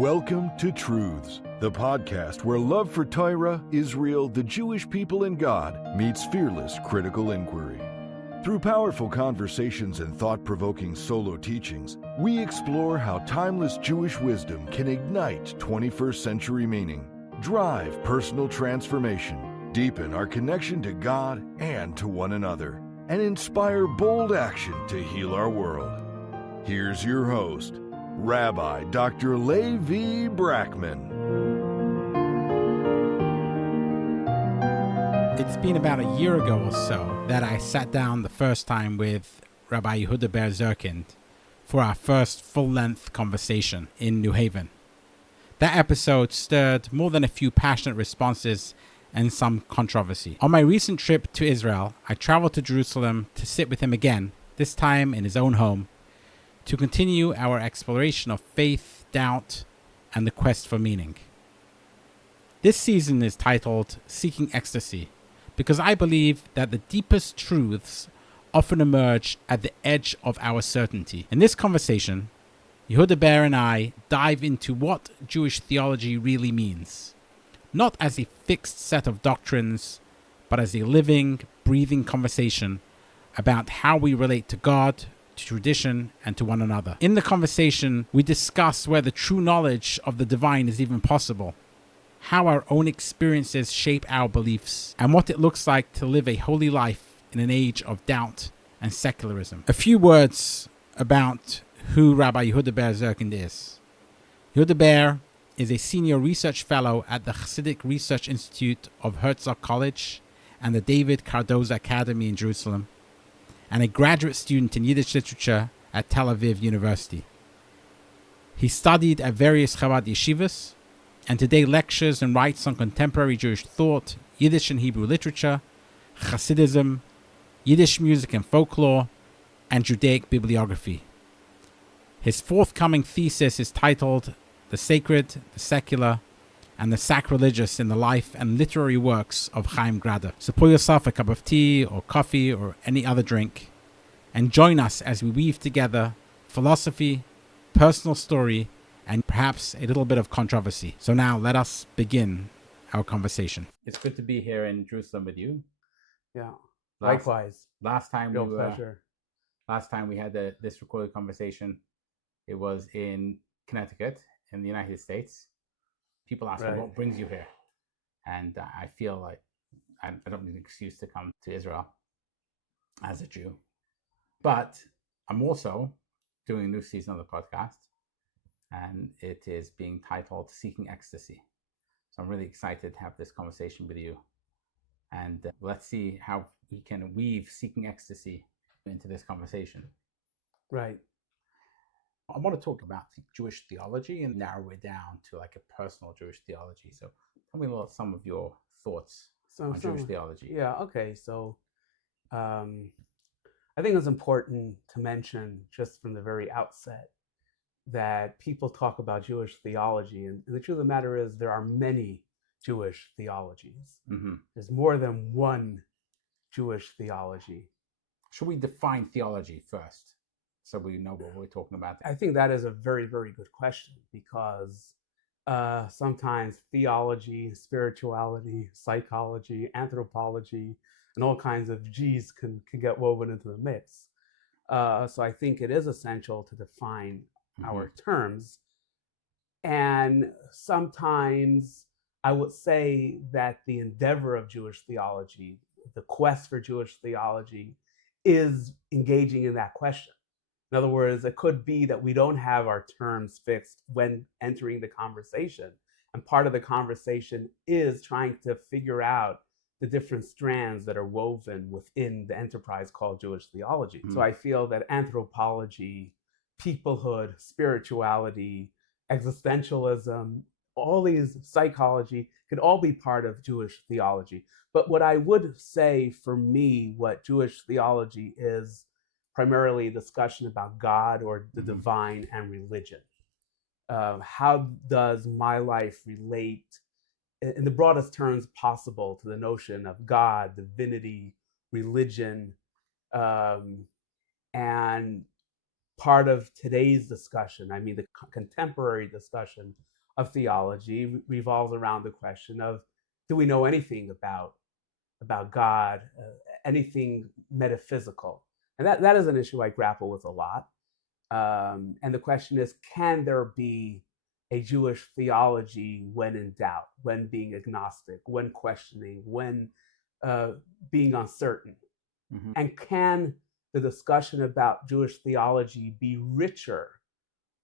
Welcome to Truths, the podcast where love for Torah, Israel, the Jewish people, and God meets fearless critical inquiry. Through powerful conversations and thought-provoking solo teachings, we explore how timeless Jewish wisdom can ignite 21st century meaning, drive personal transformation, deepen our connection to God and to one another, and inspire bold action to heal our world. Here's your host, Rabbi Dr. Levi Brackman. It's been about a year ago or so that I sat down the first time with Rabbi Yehuda Ber Zirkind for our first full-length conversation in New Haven. That episode stirred more than a few passionate responses and some controversy. On my recent trip to Israel, I traveled to Jerusalem to sit with him again, this time in his own home, to continue our exploration of faith, doubt, and the quest for meaning. This season is titled Seeking Ecstasy, because I believe that the deepest truths often emerge at the edge of our certainty. In this conversation, Yehuda Ber and I dive into what Jewish theology really means, not as a fixed set of doctrines, but as a living, breathing conversation about how we relate to God, to tradition, and to one another. In the conversation, we discuss whether true knowledge of the divine is even possible, how our own experiences shape our beliefs, and what it looks like to live a holy life in an age of doubt and secularism. A few words about who Rabbi Yehuda Ber Zirkind is. Yehuda Ber is a senior research fellow at the Hasidic Research Institute of Herzog College and the David Cardoza Academy in Jerusalem, and a graduate student in Yiddish literature at Tel Aviv University. He studied at various Chabad Yeshivot, and today lectures and writes on contemporary Jewish thought, Yiddish and Hebrew literature, Hasidism, Yiddish music and folklore, and Judaic bibliography. His forthcoming thesis is titled The Sacred, the Secular, and the Sacrilegious in the Life and Literary Works of Chaim Grada. So pour yourself a cup of tea or coffee or any other drink, and join us as we weave together philosophy, personal story, and perhaps a little bit of controversy. So now let us begin our conversation. It's good to be here in Jerusalem with you. Yeah, likewise. Last time Real pleasure. Last time we had this recorded conversation, it was in Connecticut, in the United States. People ask me, what brings you here? And I feel like I don't need an excuse to come to Israel as a Jew. But I'm also doing a new season of the podcast, and it is being titled Seeking Ecstasy. So I'm really excited to have this conversation with you. And let's see how we can weave Seeking Ecstasy into this conversation. Right. I want to talk about Jewish theology and narrow it down to like a personal Jewish theology. So tell me about some of your thoughts on Jewish theology. Yeah, okay. So I think it's important to mention just from the very outset that people talk about Jewish theology. And the truth of the matter is there are many Jewish theologies. Mm-hmm. There's more than one Jewish theology. Should we define theology first, so we know what we're talking about? I think that is a very, very good question, because sometimes theology, spirituality, psychology, anthropology, and all kinds of G's can get woven into the mix. So I think it is essential to define our terms. And sometimes I would say that the endeavor of Jewish theology, the quest for Jewish theology, is engaging in that question. In other words, it could be that we don't have our terms fixed when entering the conversation. And part of the conversation is trying to figure out the different strands that are woven within the enterprise called Jewish theology. So I feel that anthropology, peoplehood, spirituality, existentialism, all these psychology could all be part of Jewish theology. But what I would say for me, what Jewish theology is primarily a discussion about God or the divine and religion. How does my life relate in the broadest terms possible to the notion of God, divinity, religion, and part of today's discussion, I mean, the contemporary discussion of theology revolves around the question of, do we know anything about God, anything metaphysical? And that is an issue I grapple with a lot. And the question is, can there be a Jewish theology when in doubt, when being agnostic, when questioning, when being uncertain? Mm-hmm. And can the discussion about Jewish theology be richer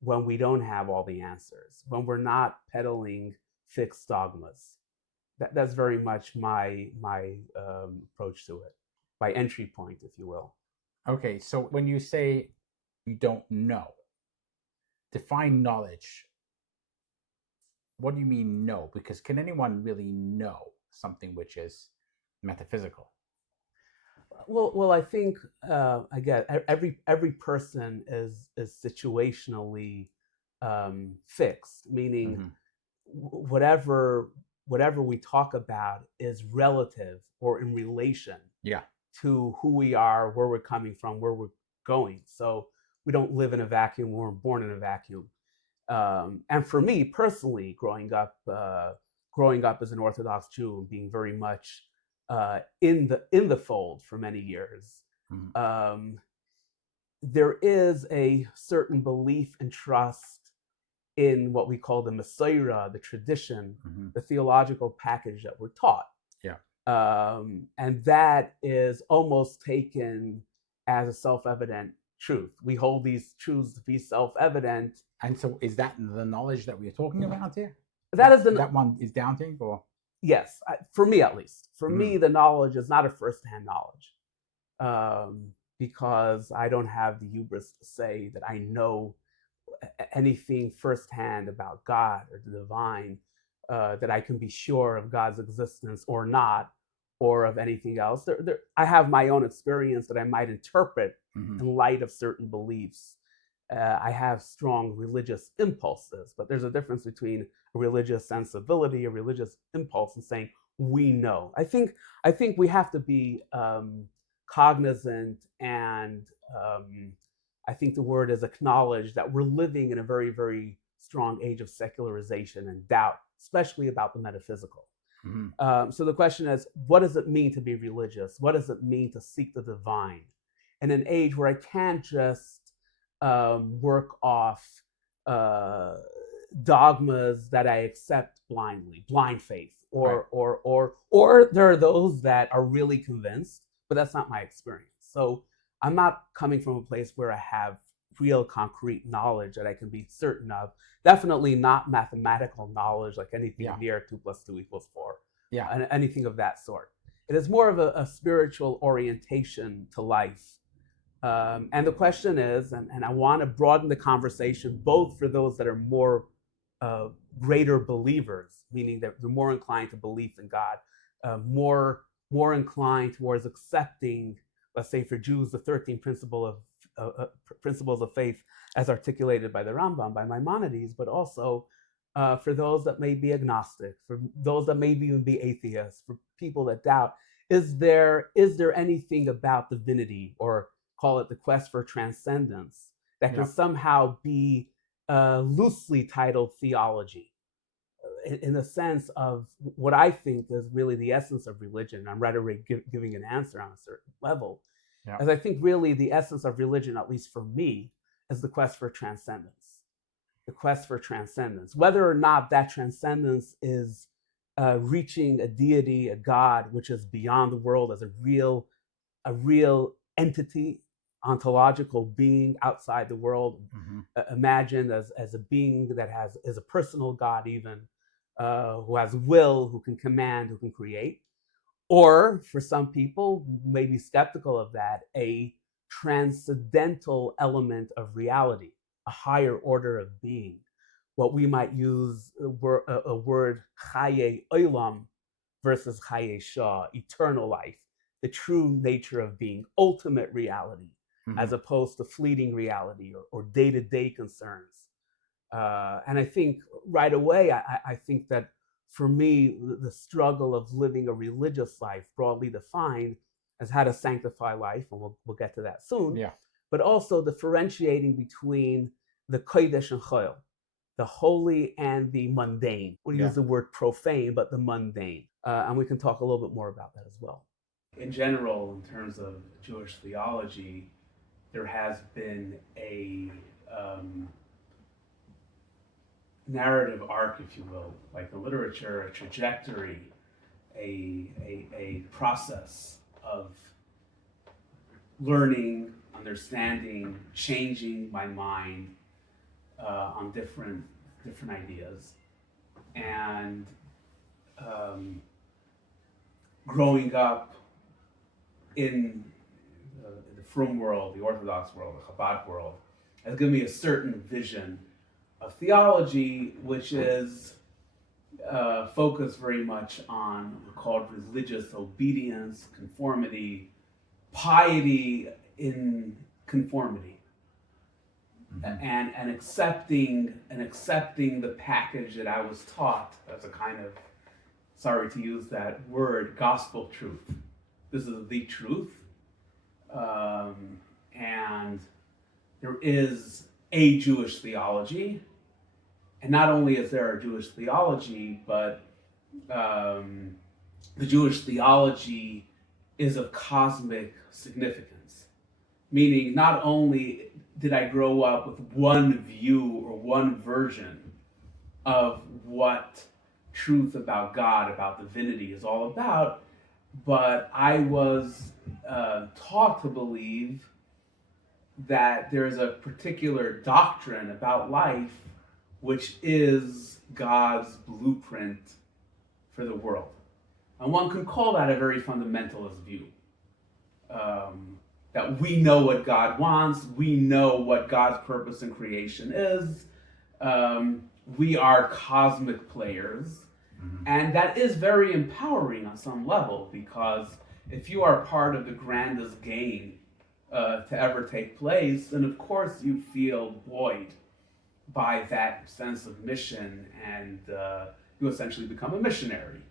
when we don't have all the answers, when we're not peddling fixed dogmas? That's very much my approach to it, my entry point, if you will. Okay, so when you say you don't know, define knowledge. What do you mean know? Because can anyone really know something which is metaphysical? Well, I think again, every person is situationally fixed, meaning mm-hmm. whatever we talk about is relative or in relation to who we are, where we're coming from, where we're going. So we don't live in a vacuum. We weren't born in a vacuum. And for me personally, growing up as an Orthodox Jew and being very much in the fold for many years, mm-hmm. There is a certain belief and trust in what we call the Messiah, the tradition, mm-hmm. the theological package that we're taught. Yeah. And that is almost taken as a self-evident truth. We hold these truths to be self-evident. And so is that the knowledge that we're talking about here? That one is doubting, or? Yes, for me at least. For me, the knowledge is not a first-hand knowledge, because I don't have the hubris to say that I know anything firsthand about God or the divine, that I can be sure of God's existence or not, or of anything else. I have my own experience that I might interpret mm-hmm. in light of certain beliefs. I have strong religious impulses, but there's a difference between a religious sensibility, a religious impulse, and saying we know. I think we have to be cognizant, and I think the word is acknowledge that we're living in a very, very strong age of secularization and doubt, especially about the metaphysical. Mm-hmm. So the question is, what does it mean to be religious? What does it mean to seek the divine in an age where I can't just work off dogmas that I accept blindly, blind faith, or there are those that are really convinced, but that's not my experience. So I'm not coming from a place where I have real concrete knowledge that I can be certain of. Definitely not mathematical knowledge, like anything near 2 + 2 = 4. Yeah, and anything of that sort. It is more of a spiritual orientation to life. And the question is, and I want to broaden the conversation both for those that are more greater believers, meaning that they're more inclined to belief in God, more inclined towards accepting, let's say for Jews, the 13 principles of faith as articulated by the Rambam, by Maimonides, but also for those that may be agnostic, for those that may even be atheists, for people that doubt. Is there anything about divinity, or call it the quest for transcendence, that can somehow be loosely titled theology, in the sense of what I think is really the essence of religion? I'm right away giving an answer on a certain level, as I think really the essence of religion, at least for me, is the quest for transcendence. The quest for transcendence, whether or not that transcendence is reaching a deity, a God, which is beyond the world, as a real entity, ontological being outside the world, mm-hmm. Imagined as a being that is a personal God, even who has will, who can command, who can create. Or for some people who may be skeptical of that, a transcendental element of reality, a higher order of being, what we might use a word chaye olam versus chaye shah, eternal life, the true nature of being, ultimate reality, mm-hmm. as opposed to fleeting reality or day-to-day concerns. And I think right away, I think that for me, the struggle of living a religious life, broadly defined as how to sanctify life, and we'll get to that soon, but also differentiating between the kodesh and chol, the holy and the mundane. We use the word profane, but the mundane. And we can talk a little bit more about that as well. In general, in terms of Jewish theology, there has been a narrative arc, if you will, like the literature, a trajectory, a process of learning, understanding, changing my mind on different ideas, and growing up in the Frum world, the Orthodox world, the Chabad world, has given me a certain vision of theology, which is focused very much on what's called religious obedience, conformity, piety in conformity, and accepting the package that I was taught as a kind of, sorry to use that word, gospel truth. This is the truth, and there is a Jewish theology, and not only is there a Jewish theology, but the Jewish theology is of cosmic significance, meaning not only did I grow up with one view or one version of what truth about God, about divinity is all about, but I was taught to believe that there's a particular doctrine about life which is God's blueprint for the world. And one can call that a very fundamentalist view. That we know what God wants, we know what God's purpose in creation is, we are cosmic players, and that is very empowering on some level, because if you are part of the grandest game to ever take place, then of course you feel buoyed by that sense of mission, and you essentially become a missionary.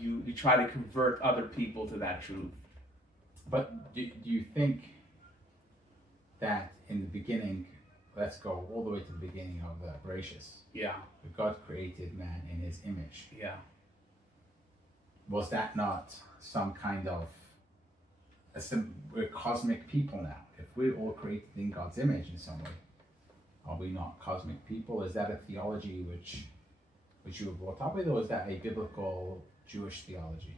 You try to convert other people to that truth. But do you think that in the beginning, let's go all the way to the beginning of the Bereshis, God created man in his image. Was that not some kind of we're cosmic people now? If we're all created in God's image in some way, are we not cosmic people? Is that a theology which you were brought up with, or is that a biblical Jewish theology?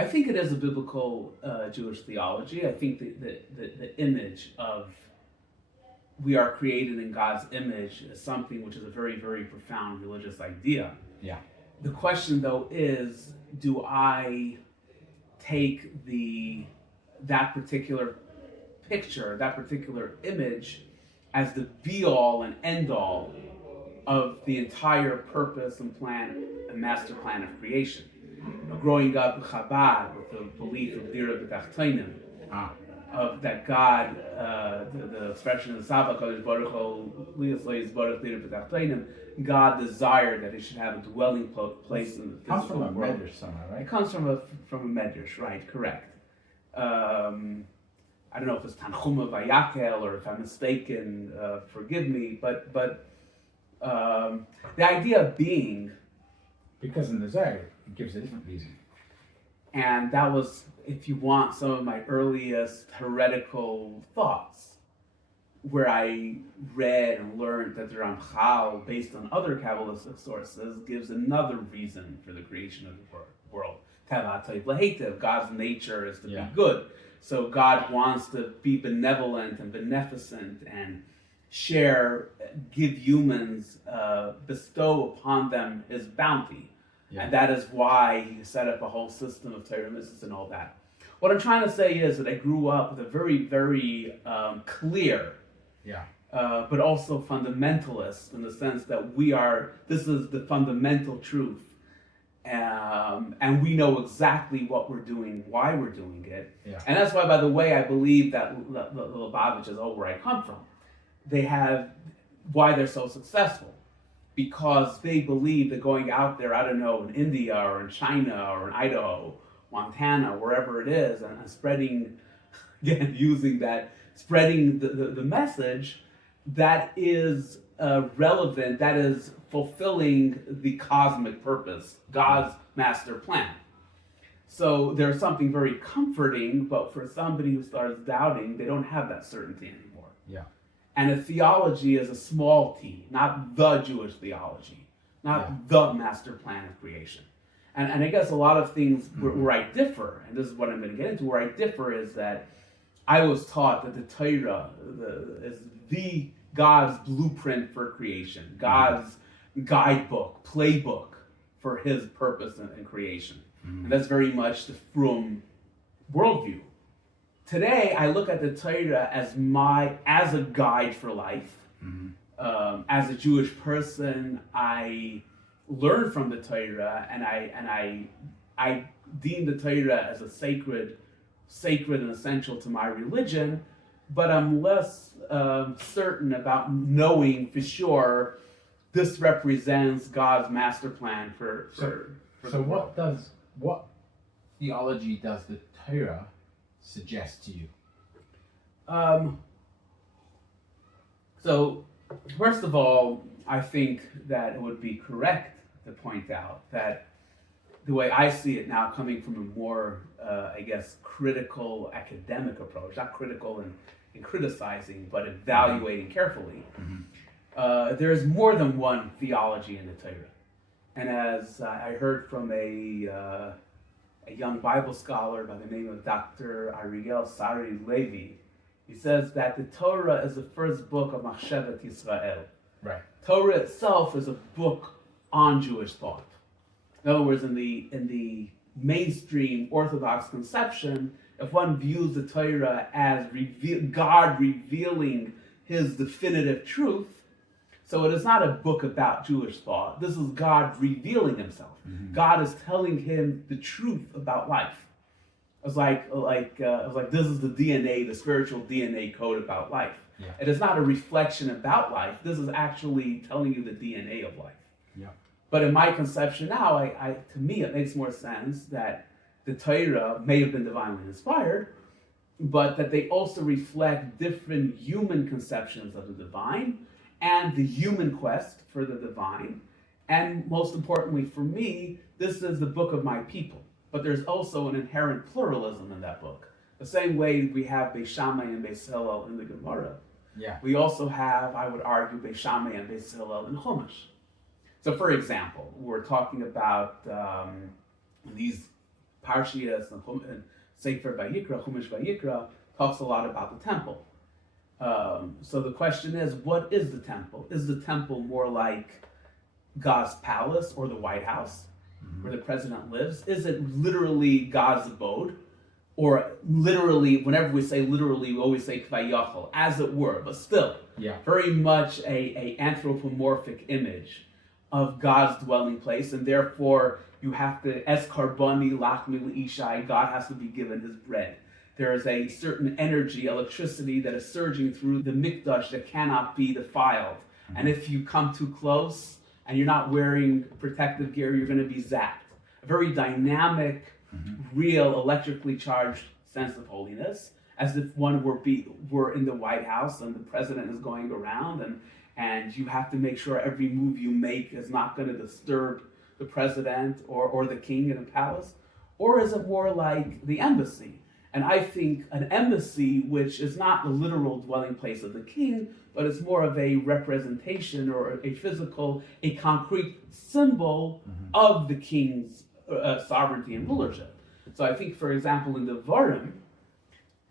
I think it is a biblical Jewish theology. I think the image of we are created in God's image is something which is a very, very profound religious idea. The question, though, is, do I take that particular picture, that particular image, as the be-all and end-all of the entire purpose and plan and master plan of creation? Growing up in Chabad with the belief of Yehudah of that God, the expression of the Saba, God desired that he should have a dwelling place in the physical world. It comes from a medrash somewhere, right? It comes from a medrash, right? Correct. I don't know if it's Tanchuma Vayakel or if I'm mistaken. Forgive me, but the idea of being, because in the Zohar it gives a different reason. And that was, if you want, some of my earliest heretical thoughts, where I read and learned that the Ramchal, based on other Kabbalistic sources, gives another reason for the creation of the world. God's nature is to be good. So God wants to be benevolent and beneficent and give humans, bestow upon them his bounty. And that is why he set up a whole system of Torah mitzvahs and all that. What I'm trying to say is that I grew up with a very, very clear, but also fundamentalist, in the sense that this is the fundamental truth. And we know exactly what we're doing, why we're doing it. And that's why, by the way, I believe that the Lubavitches, where I come from, why they're so successful. Because they believe that going out there, I don't know, in India or in China or in Idaho, Montana, wherever it is, and spreading again, using that, spreading the message that is relevant, that is fulfilling the cosmic purpose, God's master plan. So there's something very comforting, but for somebody who starts doubting, they don't have that certainty anymore. Yeah. And a theology is a small t, not the Jewish theology, not the master plan of creation. And I guess a lot of things where I differ, and this is what I'm going to get into, where I differ is that I was taught that the Torah is the God's blueprint for creation, God's guidebook, playbook for his purpose in creation. And that's very much the Frum worldview. Today, I look at the Torah as a guide for life. As a Jewish person, I learn from the Torah, and I deem the Torah as a sacred and essential to my religion. But I'm less certain about knowing for sure this represents God's master plan for So what theology does the Torah suggest to you? So, first of all, I think that it would be correct to point out that the way I see it now, coming from a more, critical academic approach, not critical in criticizing, but evaluating carefully, there's more than one theology in the Torah. And as I heard from a young Bible scholar by the name of Dr. Ariel Sari Levi, he says that the Torah is the first book of Machshevet Yisrael. Right. Torah itself is a book on Jewish thought. In other words, in the mainstream Orthodox conception, if one views the Torah as God revealing his definitive truth, so it is not a book about Jewish thought. This is God revealing himself. God is telling him the truth about life. It's like this is the DNA, the spiritual DNA code about life. Yeah. It is not a reflection about life. This is actually telling you the DNA of life. Yeah. But in my conception now, to me, it makes more sense that the Torah may have been divinely inspired, but that they also reflect different human conceptions of the divine and the human quest for the divine. And most importantly for me, this is the book of my people. But there's also an inherent pluralism in that book. The same way we have Beis Shammai and Beis Hillel in the Gemara. Yeah. We also have, I would argue, Beis Shammai and Beis Hillel in Chumash. So for example, we're talking about these Parshias and Sefer Vayikra, Chumash Vayikra, talks a lot about the temple. So the question is, what is the temple? Is the temple more like God's palace or the White House, where the president lives? Is it literally God's abode? Or literally, whenever we say literally, we always say kvayachol, as it were, but still, very much a anthropomorphic image of God's dwelling place, and therefore you have to, es karboni lachmi l'ishai, God has to be given his bread. There is a certain energy, electricity that is surging through the mikdash that cannot be defiled. And if you come too close and you're not wearing protective gear, you're going to be zapped. A very dynamic, real, electrically charged sense of holiness, as if one were in the White House and the president is going around, and you have to make sure every move you make is not going to disturb the president or the king in a palace? Or is it more like the embassy? And I think an embassy, which is not the literal dwelling place of the king, but it's more of a representation or a physical, a concrete symbol of the king's sovereignty and rulership. So I think, for example, in the Devarim,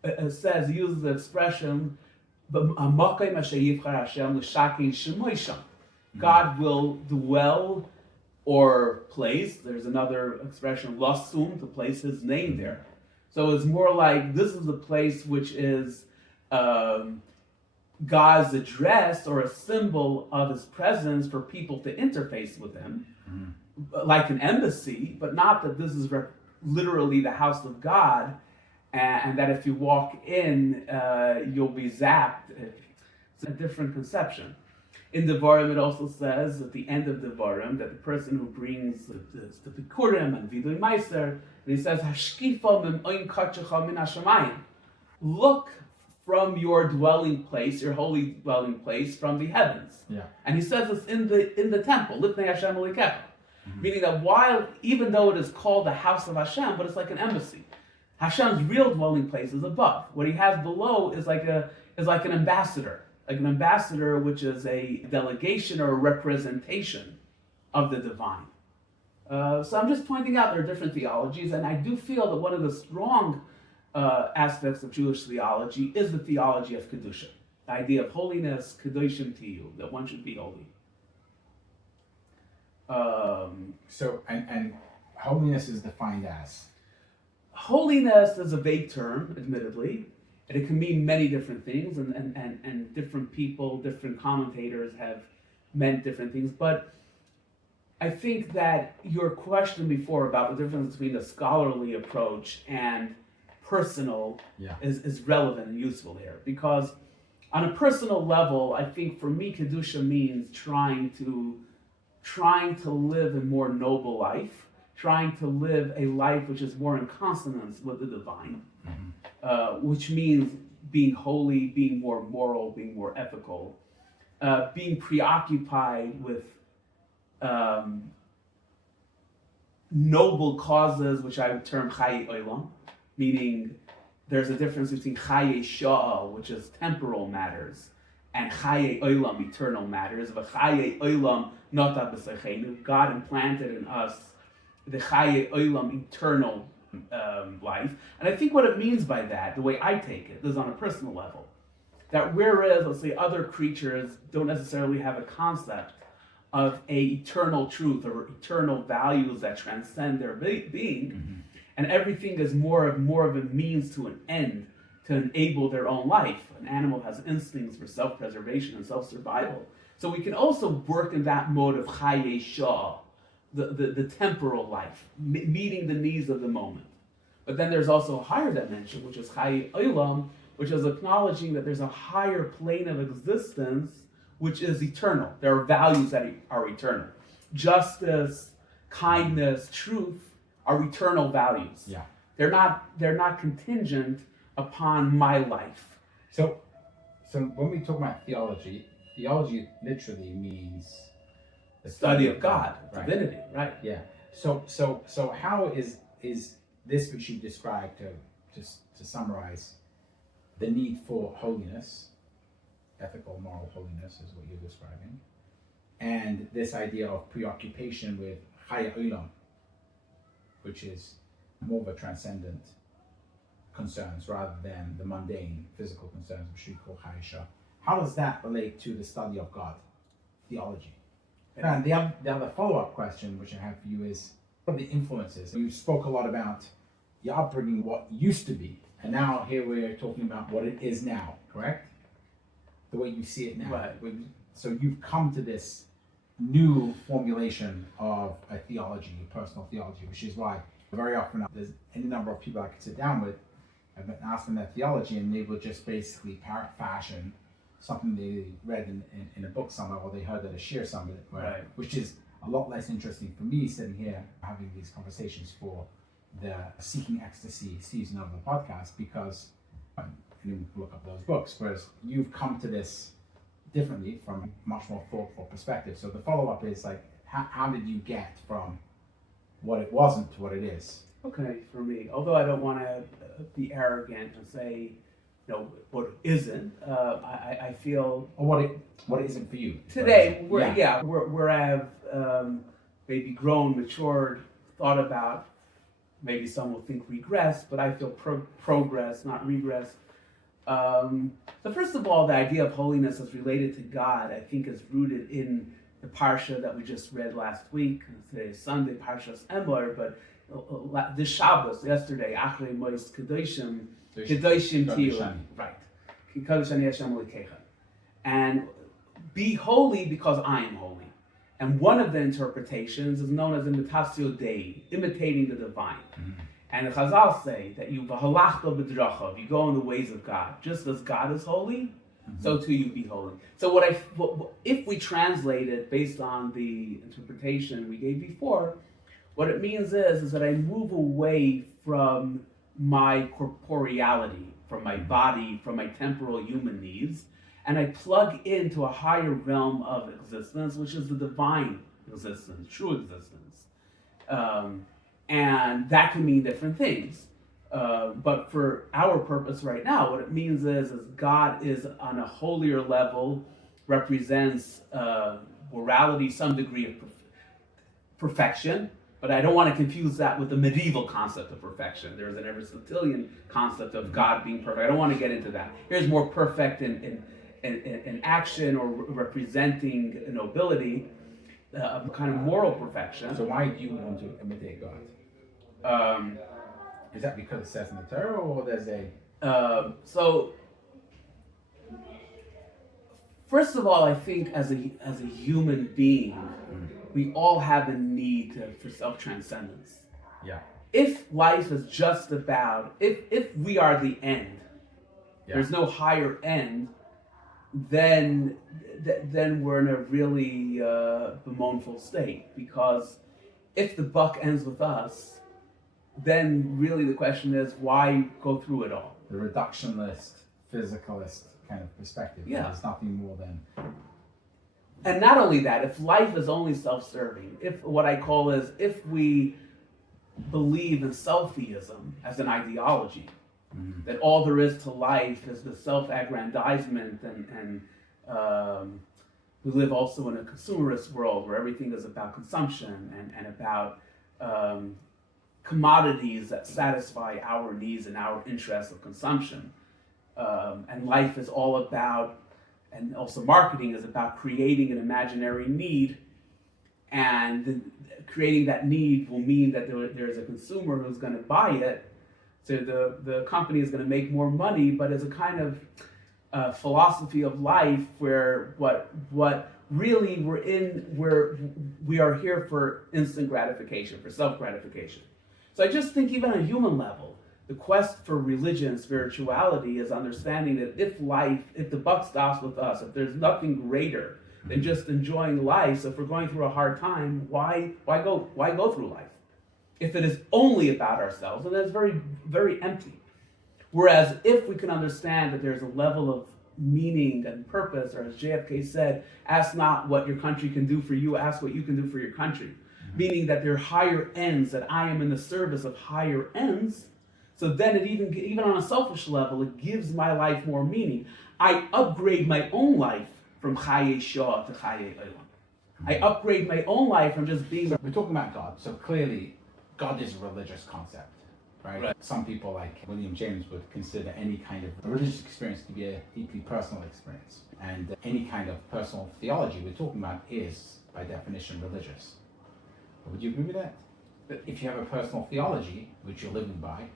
it uses the expression, God will dwell or place, there's another expression, lasum, to place his name there. So it's more like this is the place which is God's address or a symbol of his presence for people to interface with him, like an embassy, but not that this is literally the house of God, and that if you walk in, you'll be zapped. It's a different conception. In Devarim, it also says at the end of Devarim that the person who brings the Bikurim and Vidui Meiser, and he says, Hashkifa mim oin kachecha min hashamayim. look from your dwelling place, your holy dwelling place, from the heavens. Yeah. And he says this in the temple, Lifnei Hashem Elokecha. Meaning that even though it is called the house of Hashem, but it's like an embassy. Hashem's real dwelling place is above. What he has below is like an ambassador. Like an ambassador, which is a delegation or a representation of the divine. So I'm just pointing out there are different theologies, and I do feel that one of the strong aspects of Jewish theology is the theology of Kedusha. The idea of holiness, Kedoshim Tiyu, that one should be holy. So holiness is defined as? Holiness is a vague term, admittedly, and it can mean many different things, and different people, different commentators have meant different things, but I think that your question before about the difference between a scholarly approach and personal is relevant and useful here, because on a personal level, I think for me, Kedusha means trying to live a more noble life, trying to live a life which is more in consonance with the divine, which means being holy, being more moral, being more ethical, being preoccupied with noble causes, which I would term Chaye Olam, meaning there's a difference between Chaye Sha'ah, which is temporal matters, and Chaye Olam, eternal matters. But Chaye Olam Nota B'Seichenu, God implanted in us the Chaye Olam, eternal life. And I think what it means by that, the way I take it, is on a personal level. That whereas, let's say, other creatures don't necessarily have a concept of a eternal truth or eternal values that transcend their being, and everything is more of a means to an end to enable their own life. An animal has instincts for self-preservation and self-survival. So we can also work in that mode of Chaye Shah, the temporal life, meeting the needs of the moment. But then there's also a higher dimension, which is Chaye Olam, which is acknowledging that there's a higher plane of existence which is eternal. There are values that are eternal. Justice, kindness, truth are eternal values. Yeah. They're not contingent upon my life. So when we talk about theology literally means the study of God, right? Divinity, right? Yeah. So how is this which you described, to summarize, the need for holiness, ethical, moral holiness is what you're describing, and this idea of preoccupation with Chaye Olam, which is more of a transcendent concerns rather than the mundane physical concerns, which we call Chaye Shah. How does that relate to the study of God, theology? And the other follow-up question which I have for you is, what are the influences? You spoke a lot about your upbringing, what used to be, and now here we're talking about what it is now, correct? The way you see it now. Right. So you've come to this new formulation of a theology, a personal theology, which is why very often there's any number of people I could sit down with, I've been asking their theology, and they will just basically parrot fashion something they read in a book somewhere, or they heard at a shir somewhere, right, which is a lot less interesting for me sitting here having these conversations for the Seeking Ecstasy season of the podcast, because you can look up those books, whereas you've come to this differently from a much more thoughtful perspective. So the follow-up is like, how did you get from what it wasn't to what it is? Okay, for me, although I don't want to be arrogant and say, what it isn't, I feel... Or what it isn't for you. Today, where I've maybe grown, matured, thought about, maybe some will think regress, but I feel progress, not regress. So first of all, the idea of holiness as related to God, I think, is rooted in the parsha that we just read last week. Today is Sunday, Parshas Emor, but this Shabbos, yesterday, Achrei Mois Kedoshim Tiyu, right? Kadosh Ani Hashem Elokecha. And be holy because I am holy. And one of the interpretations is known as imitatio Dei, imitating the divine. Mm-hmm. And the Chazal say that you go in the ways of God. Just as God is holy, so too you be holy. So if we translate it based on the interpretation we gave before, what it means is that I move away from my corporeality, from my body, from my temporal human needs, and I plug into a higher realm of existence, which is the divine existence, true existence. And that can mean different things. But for our purpose right now, what it means is God is on a holier level, represents morality, some degree of perfection, but I don't want to confuse that with the medieval concept of perfection. There's an Aristotelian concept of God being perfect. I don't want to get into that. Here's more perfect in action or representing nobility, kind of moral perfection. So why do you want to imitate God? Is that because it says in the Torah, or there's a... So, first of all, I think as a human being, we all have a need for self-transcendence. Yeah. If life is just about, if we are the end, there's no higher end, then we're in a really bemoanful state. Because if the buck ends with us, then really the question is, why go through it all? The reductionist, physicalist kind of perspective. Yeah. There's nothing more than... And not only that, if life is only self-serving, if what I call is, if we believe in self-theism as an ideology, that all there is to life is the self-aggrandizement, and we live also in a consumerist world where everything is about consumption and about commodities that satisfy our needs and our interests of consumption. And life is all about, and also marketing is about creating an imaginary need, and creating that need will mean that there's a consumer who's going to buy it, so the company is going to make more money, but it's a kind of philosophy of life where what really we are here for instant gratification, for self-gratification. So I just think even on a human level, the quest for religion and spirituality is understanding that if the buck stops with us, if there's nothing greater than just enjoying life, so if we're going through a hard time, why go through life? If it is only about ourselves, then it's very, very empty. Whereas if we can understand that there's a level of meaning and purpose, or as JFK said, ask not what your country can do for you, ask what you can do for your country. Meaning that there are higher ends, that I am in the service of higher ends. So then it even on a selfish level, it gives my life more meaning. I upgrade my own life from Chaye Shah to Chaye Olam. I upgrade my own life from just being... We're talking about God, so clearly God is a religious concept, right? Some people like William James would consider any kind of religious experience to be a deeply personal experience. And any kind of personal theology we're talking about is, by definition, religious. Would you agree with that? That if you have a personal theology, which you're living by,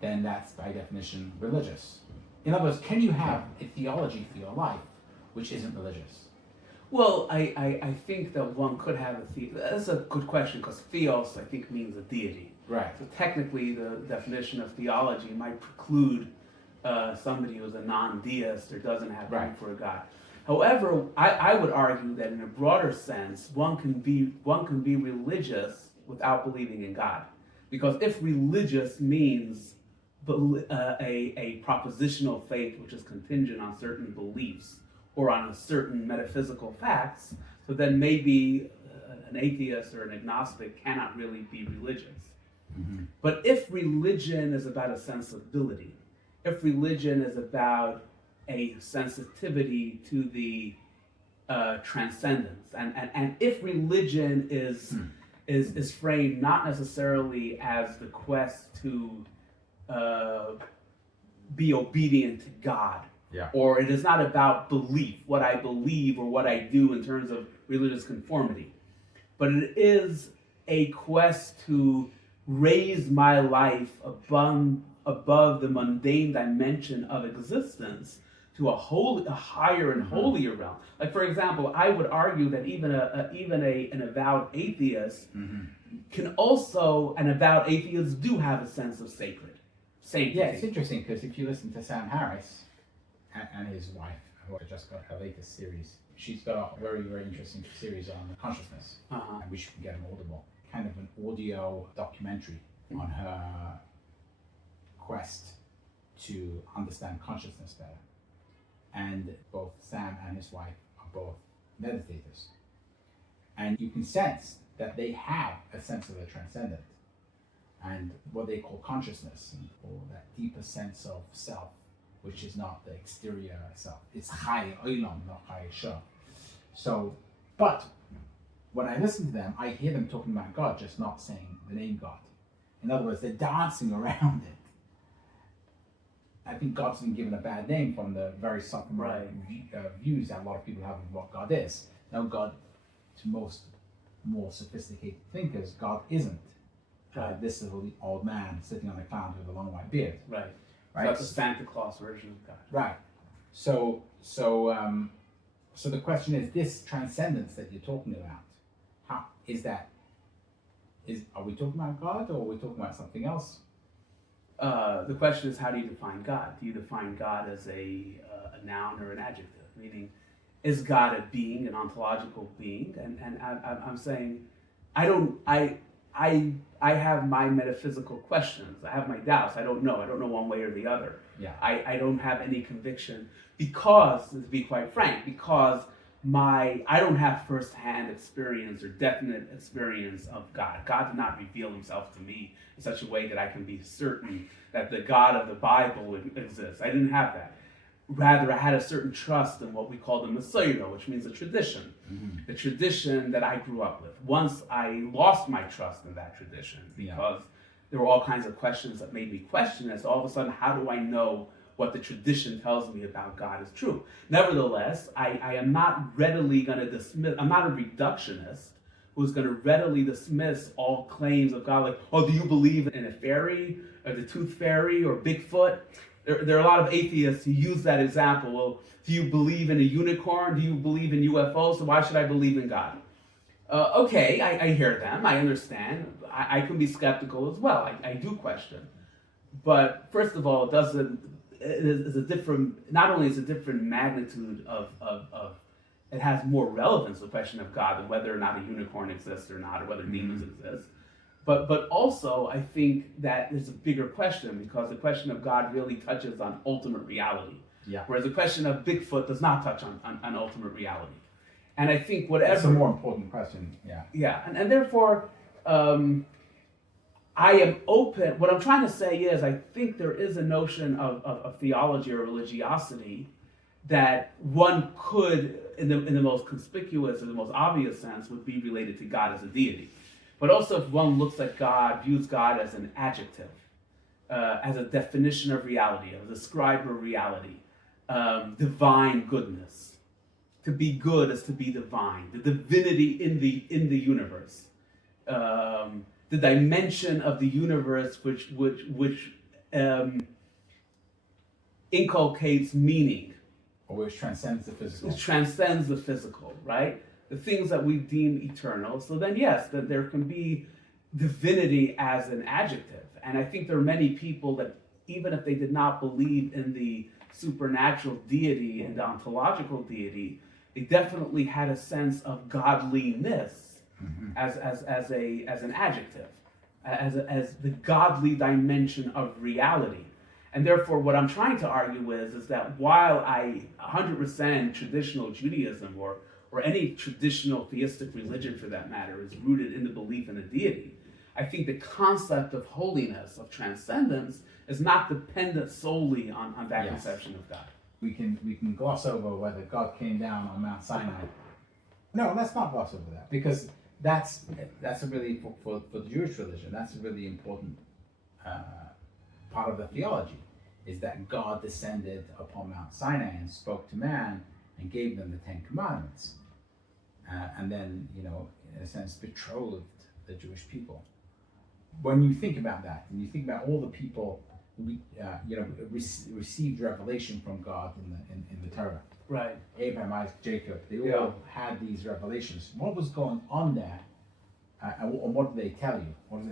then that's by definition religious. In other words, can you have a theology for your life which isn't religious? Well, I think that one could have that's a good question, because theos, I think, means a deity. Right. So technically, the definition of theology might preclude somebody who's a non-deist or doesn't have room for a God. However, I would argue that in a broader sense, one can be religious without believing in God. Because if religious means a propositional faith which is contingent on certain beliefs or on certain metaphysical facts, so then maybe an atheist or an agnostic cannot really be religious. Mm-hmm. But if religion is about a sensibility, if religion is about a sensitivity to the transcendence, and if religion is framed not necessarily as the quest to be obedient to God, or it is not about belief, what I believe or what I do in terms of religious conformity, but it is a quest to raise my life above the mundane dimension of existence to a higher and holier realm. Like, for example, I would argue that even an avowed atheist can also, an avowed atheist do have a sense of sanctity. Yeah, it's interesting because if you listen to Sam Harris and his wife, who just got her latest series, she's got a very, very interesting series on consciousness, and we should get an Audible, kind of an audio documentary on her quest to understand consciousness better. And both Sam and his wife are both meditators. And you can sense that they have a sense of the transcendent and what they call consciousness, or that deeper sense of self, which is not the exterior self. It's Chai Olam, not Chai Shah. So, but when I listen to them, I hear them talking about God, just not saying the name God. In other words, they're dancing around it. I think God's been given a bad name from the very supplementary views that a lot of people have of what God is. Now, God, to most more sophisticated thinkers, God isn't this little old man sitting on a cloud with a long white beard. Right. Right. That's the Santa Claus version of God. Right. So the question is, this transcendence that you're talking about, how is that? Are we talking about God, or are we talking about something else? The question is, how do you define God? Do you define God as a noun or an adjective? Meaning, is God a being, an ontological being? And I'm saying, I have my metaphysical questions. I have my doubts. I don't know one way or the other. Yeah. I don't have any conviction because, to be quite frank, because I don't have firsthand experience or definite experience of God. God did not reveal himself to me in such a way that I can be certain that the God of the Bible exists. I didn't have that. Rather, I had a certain trust in what we call the Messiah, which means a tradition. Mm-hmm. The tradition that I grew up with. Once I lost my trust in that tradition because there were all kinds of questions that made me question it. So all of a sudden, how do I know what the tradition tells me about God is true? Nevertheless, I am not readily going to dismiss, I'm not a reductionist who's going to readily dismiss all claims of God, like, oh, do you believe in a fairy, or the tooth fairy, or Bigfoot? There are a lot of atheists who use that example. Well, do you believe in a unicorn? Do you believe in UFOs? So why should I believe in God? Okay, I hear them. I understand. I can be skeptical as well. I do question. But first of all, not only is a different magnitude of it has more relevance to the question of God than whether or not a unicorn exists or not, or whether demons exist. But also, I think that there's a bigger question, because the question of God really touches on ultimate reality. Yeah. Whereas the question of Bigfoot does not touch on ultimate reality. And I think whatever... That's a more important question, yeah. Yeah, and therefore, I am open. What I'm trying to say is, I think there is a notion of theology or religiosity that one could, in the most conspicuous or the most obvious sense, would be related to God as a deity. But also, if one looks at God, views God as an adjective, as a definition of reality, as a describer of reality, divine goodness. To be good is to be divine. The divinity in the universe, the dimension of the universe which inculcates meaning, or which transcends the physical. It transcends the physical, right? The things that we deem eternal. So then, yes, that there can be divinity as an adjective. And I think there are many people that, even if they did not believe in the supernatural deity and the ontological deity, they definitely had a sense of godliness as an adjective, as the godly dimension of reality. And therefore, what I'm trying to argue is that while 100% traditional Judaism or any traditional theistic religion, for that matter, is rooted in the belief in a deity, I think the concept of holiness, of transcendence, is not dependent solely on that conception of God. We can gloss over whether God came down on Mount Sinai. No, let's not gloss over that, because that's a really, for the Jewish religion, that's a really important part of the theology, is that God descended upon Mount Sinai and spoke to man and gave them the Ten Commandments. And then, in a sense, betrothed the Jewish people. When you think about that, and you think about all the people who, received revelation from God in the Torah. Right. Abraham, Isaac, Jacob, they all had these revelations. What was going on there? And what did they tell you? What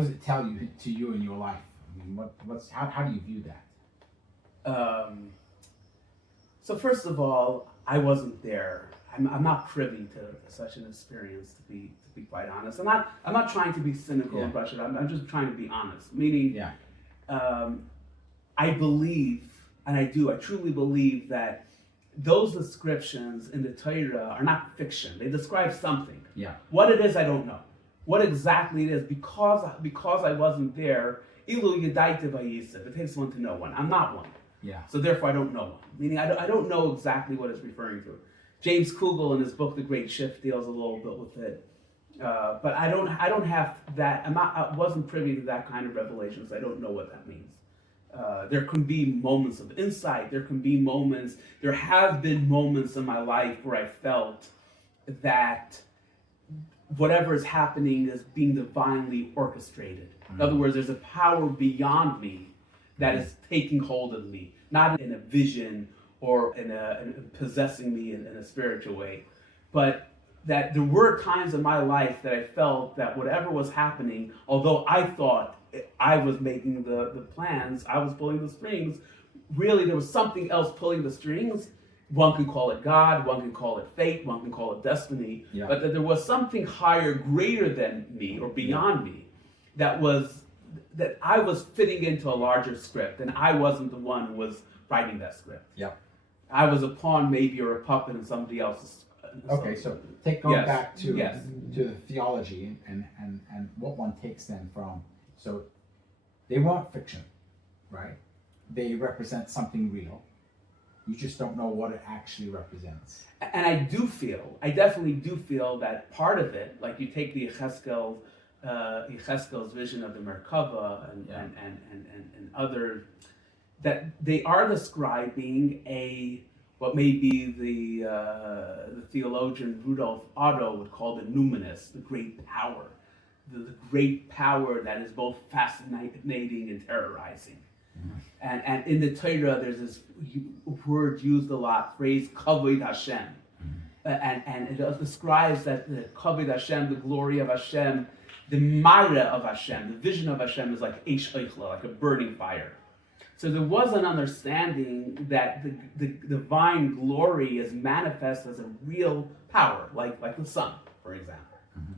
does it tell you to you in your life? I mean, how do you view that? So first of all, I wasn't there. I'm not privy to such an experience, to be quite honest. I'm not trying to be cynical and brush it. I'm just trying to be honest. Meaning, I believe, and I truly believe that those descriptions in the Torah are not fiction. They describe something. Yeah. What it is, I don't know. What exactly it is, because I wasn't there, ilu yadaita vayisef. It takes one to know one. I'm not one. Yeah. So therefore, I don't know one. Meaning, I don't know exactly what it's referring to. James Kugel, in his book The Great Shift, deals a little bit with it. But I don't have that. I wasn't privy to that kind of revelation, so I don't know what that means. There can be moments of insight. There have been moments in my life where I felt that whatever is happening is being divinely orchestrated. In other words, there's a power beyond me that is taking hold of me, not in a vision or in possessing me in a spiritual way, but that there were times in my life that I felt that whatever was happening, although I thought I was making the plans, I was pulling the strings, really there was something else pulling the strings. One can call it God, one can call it fate, one can call it destiny, but that there was something higher, greater than me or beyond me that I was fitting into a larger script, and I wasn't the one who was writing that script. Yeah. I was a pawn maybe or a puppet in somebody else's. Okay, so going back to yes. to the theology and what one takes then from, so they weren't fiction, right? They represent something real. You just don't know what it actually represents. And I definitely do feel that part of it, like you take the Yechezkel's vision of the Merkava and other, that they are describing what maybe the theologian Rudolf Otto would call the numinous, the great power, the great power that is both fascinating and terrorizing. Mm-hmm. And in the Torah, there's this word used a lot, phrase Kavod Hashem, and it describes that the Kavod Hashem, the glory of Hashem, the Mara of Hashem, the vision of Hashem is like Eish Eichla, like a burning fire. So there was an understanding that the divine glory is manifest as a real power, like the sun, for example. Mm-hmm.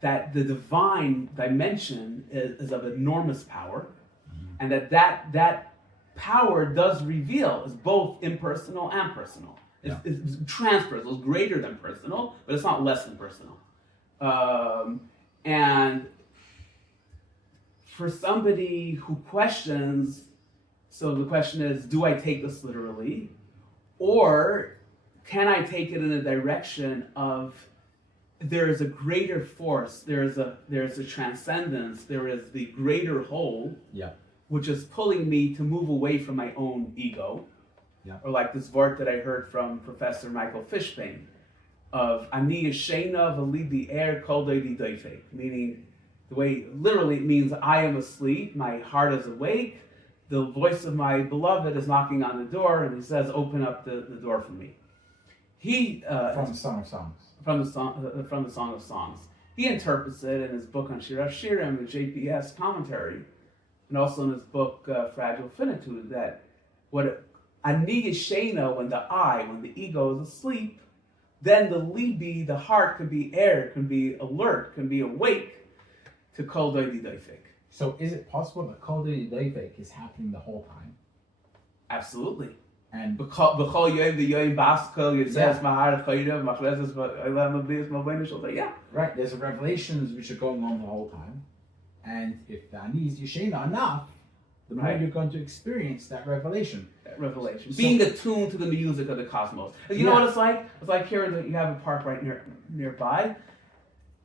That the divine dimension is of enormous power, mm-hmm. and that power does reveal is both impersonal and personal. It's transpersonal, it's greater than personal, but it's not less than personal. And for somebody who questions, so the question is, do I take this literally? Or can I take it in a direction of there is a greater force, there is a transcendence, there is the greater whole, which is pulling me to move away from my own ego. Or like this word that I heard from Professor Michael Fishbane of Ani Yeshena v'libi er kol doidi doifek, meaning the way literally it means I am asleep, my heart is awake, the voice of my beloved is knocking on the door, and he says, "Open up the door for me." He from the Song of Songs. From the Song of Songs. He interprets it in his book on Shir HaShirim, the JPS commentary, and also in his book Fragile Finitude, that what Ani Yeshena, when the ego is asleep, then the libi, the heart, can be aired, can be alert, can be awake to kol doidi doifek. So is it possible that kol doidi doifek is happening the whole time? Absolutely. And right, there's revelations which are going on the whole time, and if the ani is yeshena enough, the more you're going to experience that revelation. Being attuned to the music of the cosmos. You know what it's like? It's like here that you have a park right nearby.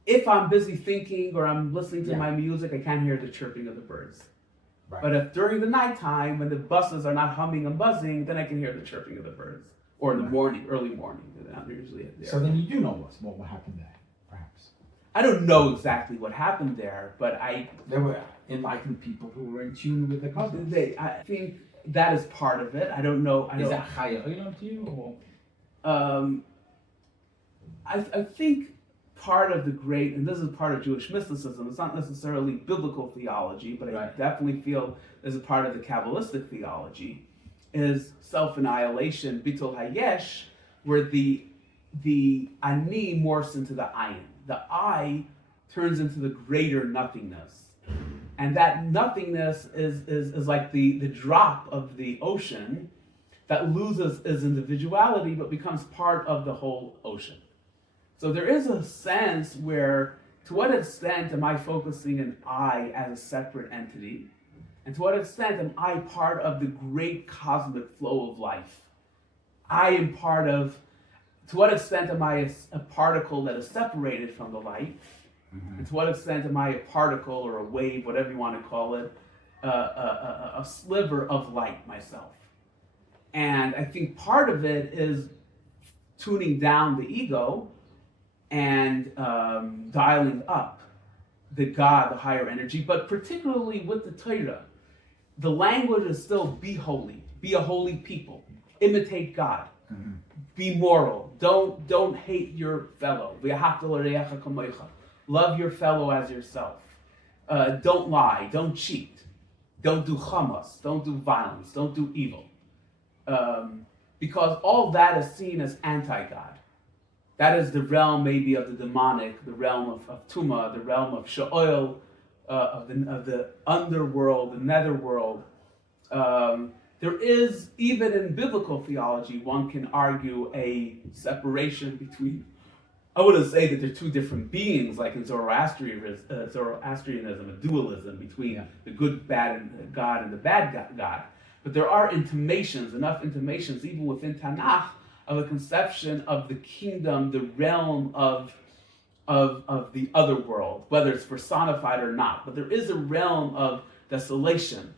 If I'm busy thinking or I'm listening to my music, I can't hear the chirping of the birds. Right. But if during the nighttime, when the buses are not humming and buzzing, then I can hear the chirping of the birds. Or in the morning, early morning. They're not usually there. So then you do know what will happen there, perhaps. I don't know exactly what happened there, but there were enlightened people who were in tune with the cosmos. I think that is part of it. I don't know. Is that Chaya Olam to you? Or? I think part of the great, and this is part of Jewish mysticism, it's not necessarily biblical theology, but I definitely feel there's a part of the Kabbalistic theology, is self-annihilation, bitul hayesh, where the ani morphs into the ayin. The I turns into the greater nothingness. And that nothingness is like the drop of the ocean that loses its individuality but becomes part of the whole ocean. So there is a sense where, to what extent am I focusing on I as a separate entity? And to what extent am I part of the great cosmic flow of life? I am part of, to what extent am I a particle that is separated from the light? Mm-hmm. And to what extent am I a particle or a wave, whatever you want to call it, a sliver of light myself? And I think part of it is tuning down the ego and dialing up the God, the higher energy, but particularly with the Torah. The language is still be holy, be a holy people, imitate God, mm-hmm. Be moral, don't hate your fellow, love your fellow as yourself, don't lie, don't cheat, don't do chamas, don't do violence, don't do evil. Because all that is seen as anti-God. That is the realm maybe of the demonic, the realm of Tumah, the realm of Sheol, of the underworld, the netherworld. There is, even in biblical theology, one can argue a separation between, I wouldn't say that they're two different beings, like in Zoroastrianism, a dualism between the good, bad God and the bad God. But there are enough intimations, even within Tanach, of a conception of the kingdom, the realm of the other world, whether it's personified or not. But there is a realm of desolation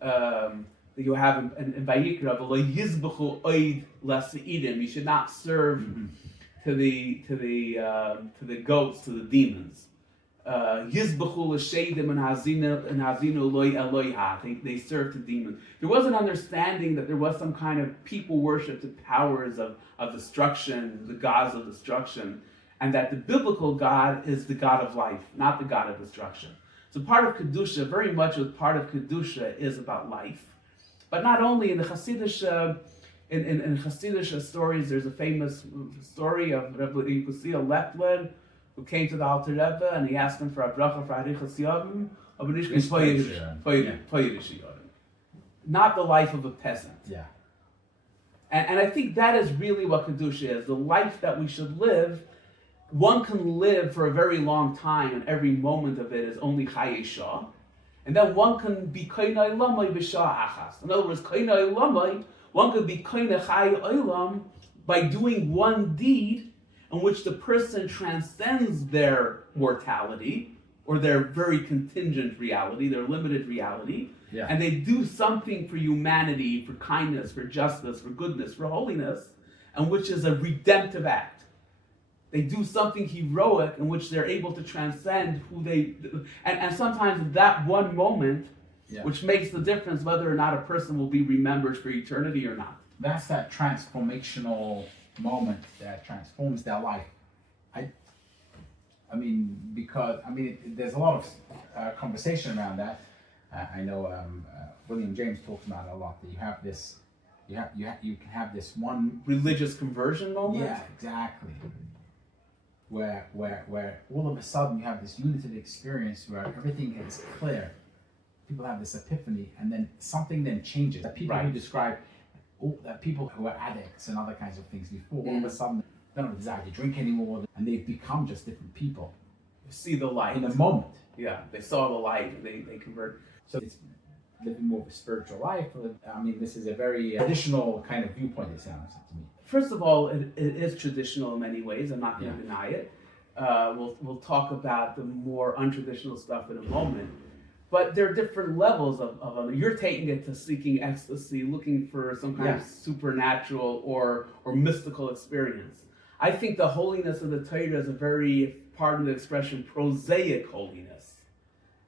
that you have in Vayikra, you should not serve to the goats, to the demons. They serve to demons. There was an understanding that there was some kind of people worship to powers of destruction, the gods of destruction, and that the biblical God is the God of life, not the God of destruction. So part of Kedusha, very much of part of Kedusha is about life. But not only in the Hasidic, in Hasidic stories, there's a famous story of Rabbi Lepler, who came to the Alter Rebbe and he asked him for a bracha for Arichas Yavim, not the life of a peasant. Yeah. And I think that is really what Kedusha is, the life that we should live. One can live for a very long time and every moment of it is only Chaye Shah. And then one can be Kainai Lamai B'Shah Achas. In other words, Kainai Lamai, one could be Kainai Chaye Olam by doing one deed in which the person transcends their mortality or their very contingent reality, their limited reality, and they do something for humanity, for kindness, for justice, for goodness, for holiness, and which is a redemptive act. They do something heroic in which they're able to transcend who they... And sometimes that one moment, which makes the difference whether or not a person will be remembered for eternity or not. That's that transformational moment that transforms their life. There's a lot of conversation around that. I know William James talks about it a lot. That you have this, you can have this one religious conversion moment. Yeah, exactly. Where all of a sudden you have this unitive experience where everything is clear. People have this epiphany, and then something then changes. That people who describe that people who are addicts and other kinds of things before, all of a sudden they don't desire to drink anymore, and they've become just different people. You see the light in a moment. Yeah, they saw the light and they convert. So it's living more of a spiritual life. This is a very traditional kind of viewpoint, it sounds to me. First of all, it is traditional in many ways. I'm not going to deny it. We'll talk about the more untraditional stuff in a moment. But there are different levels of you're taking it to seeking ecstasy, looking for some kind of supernatural or mystical experience. I think the holiness of the Torah is a very, pardon the expression, prosaic holiness,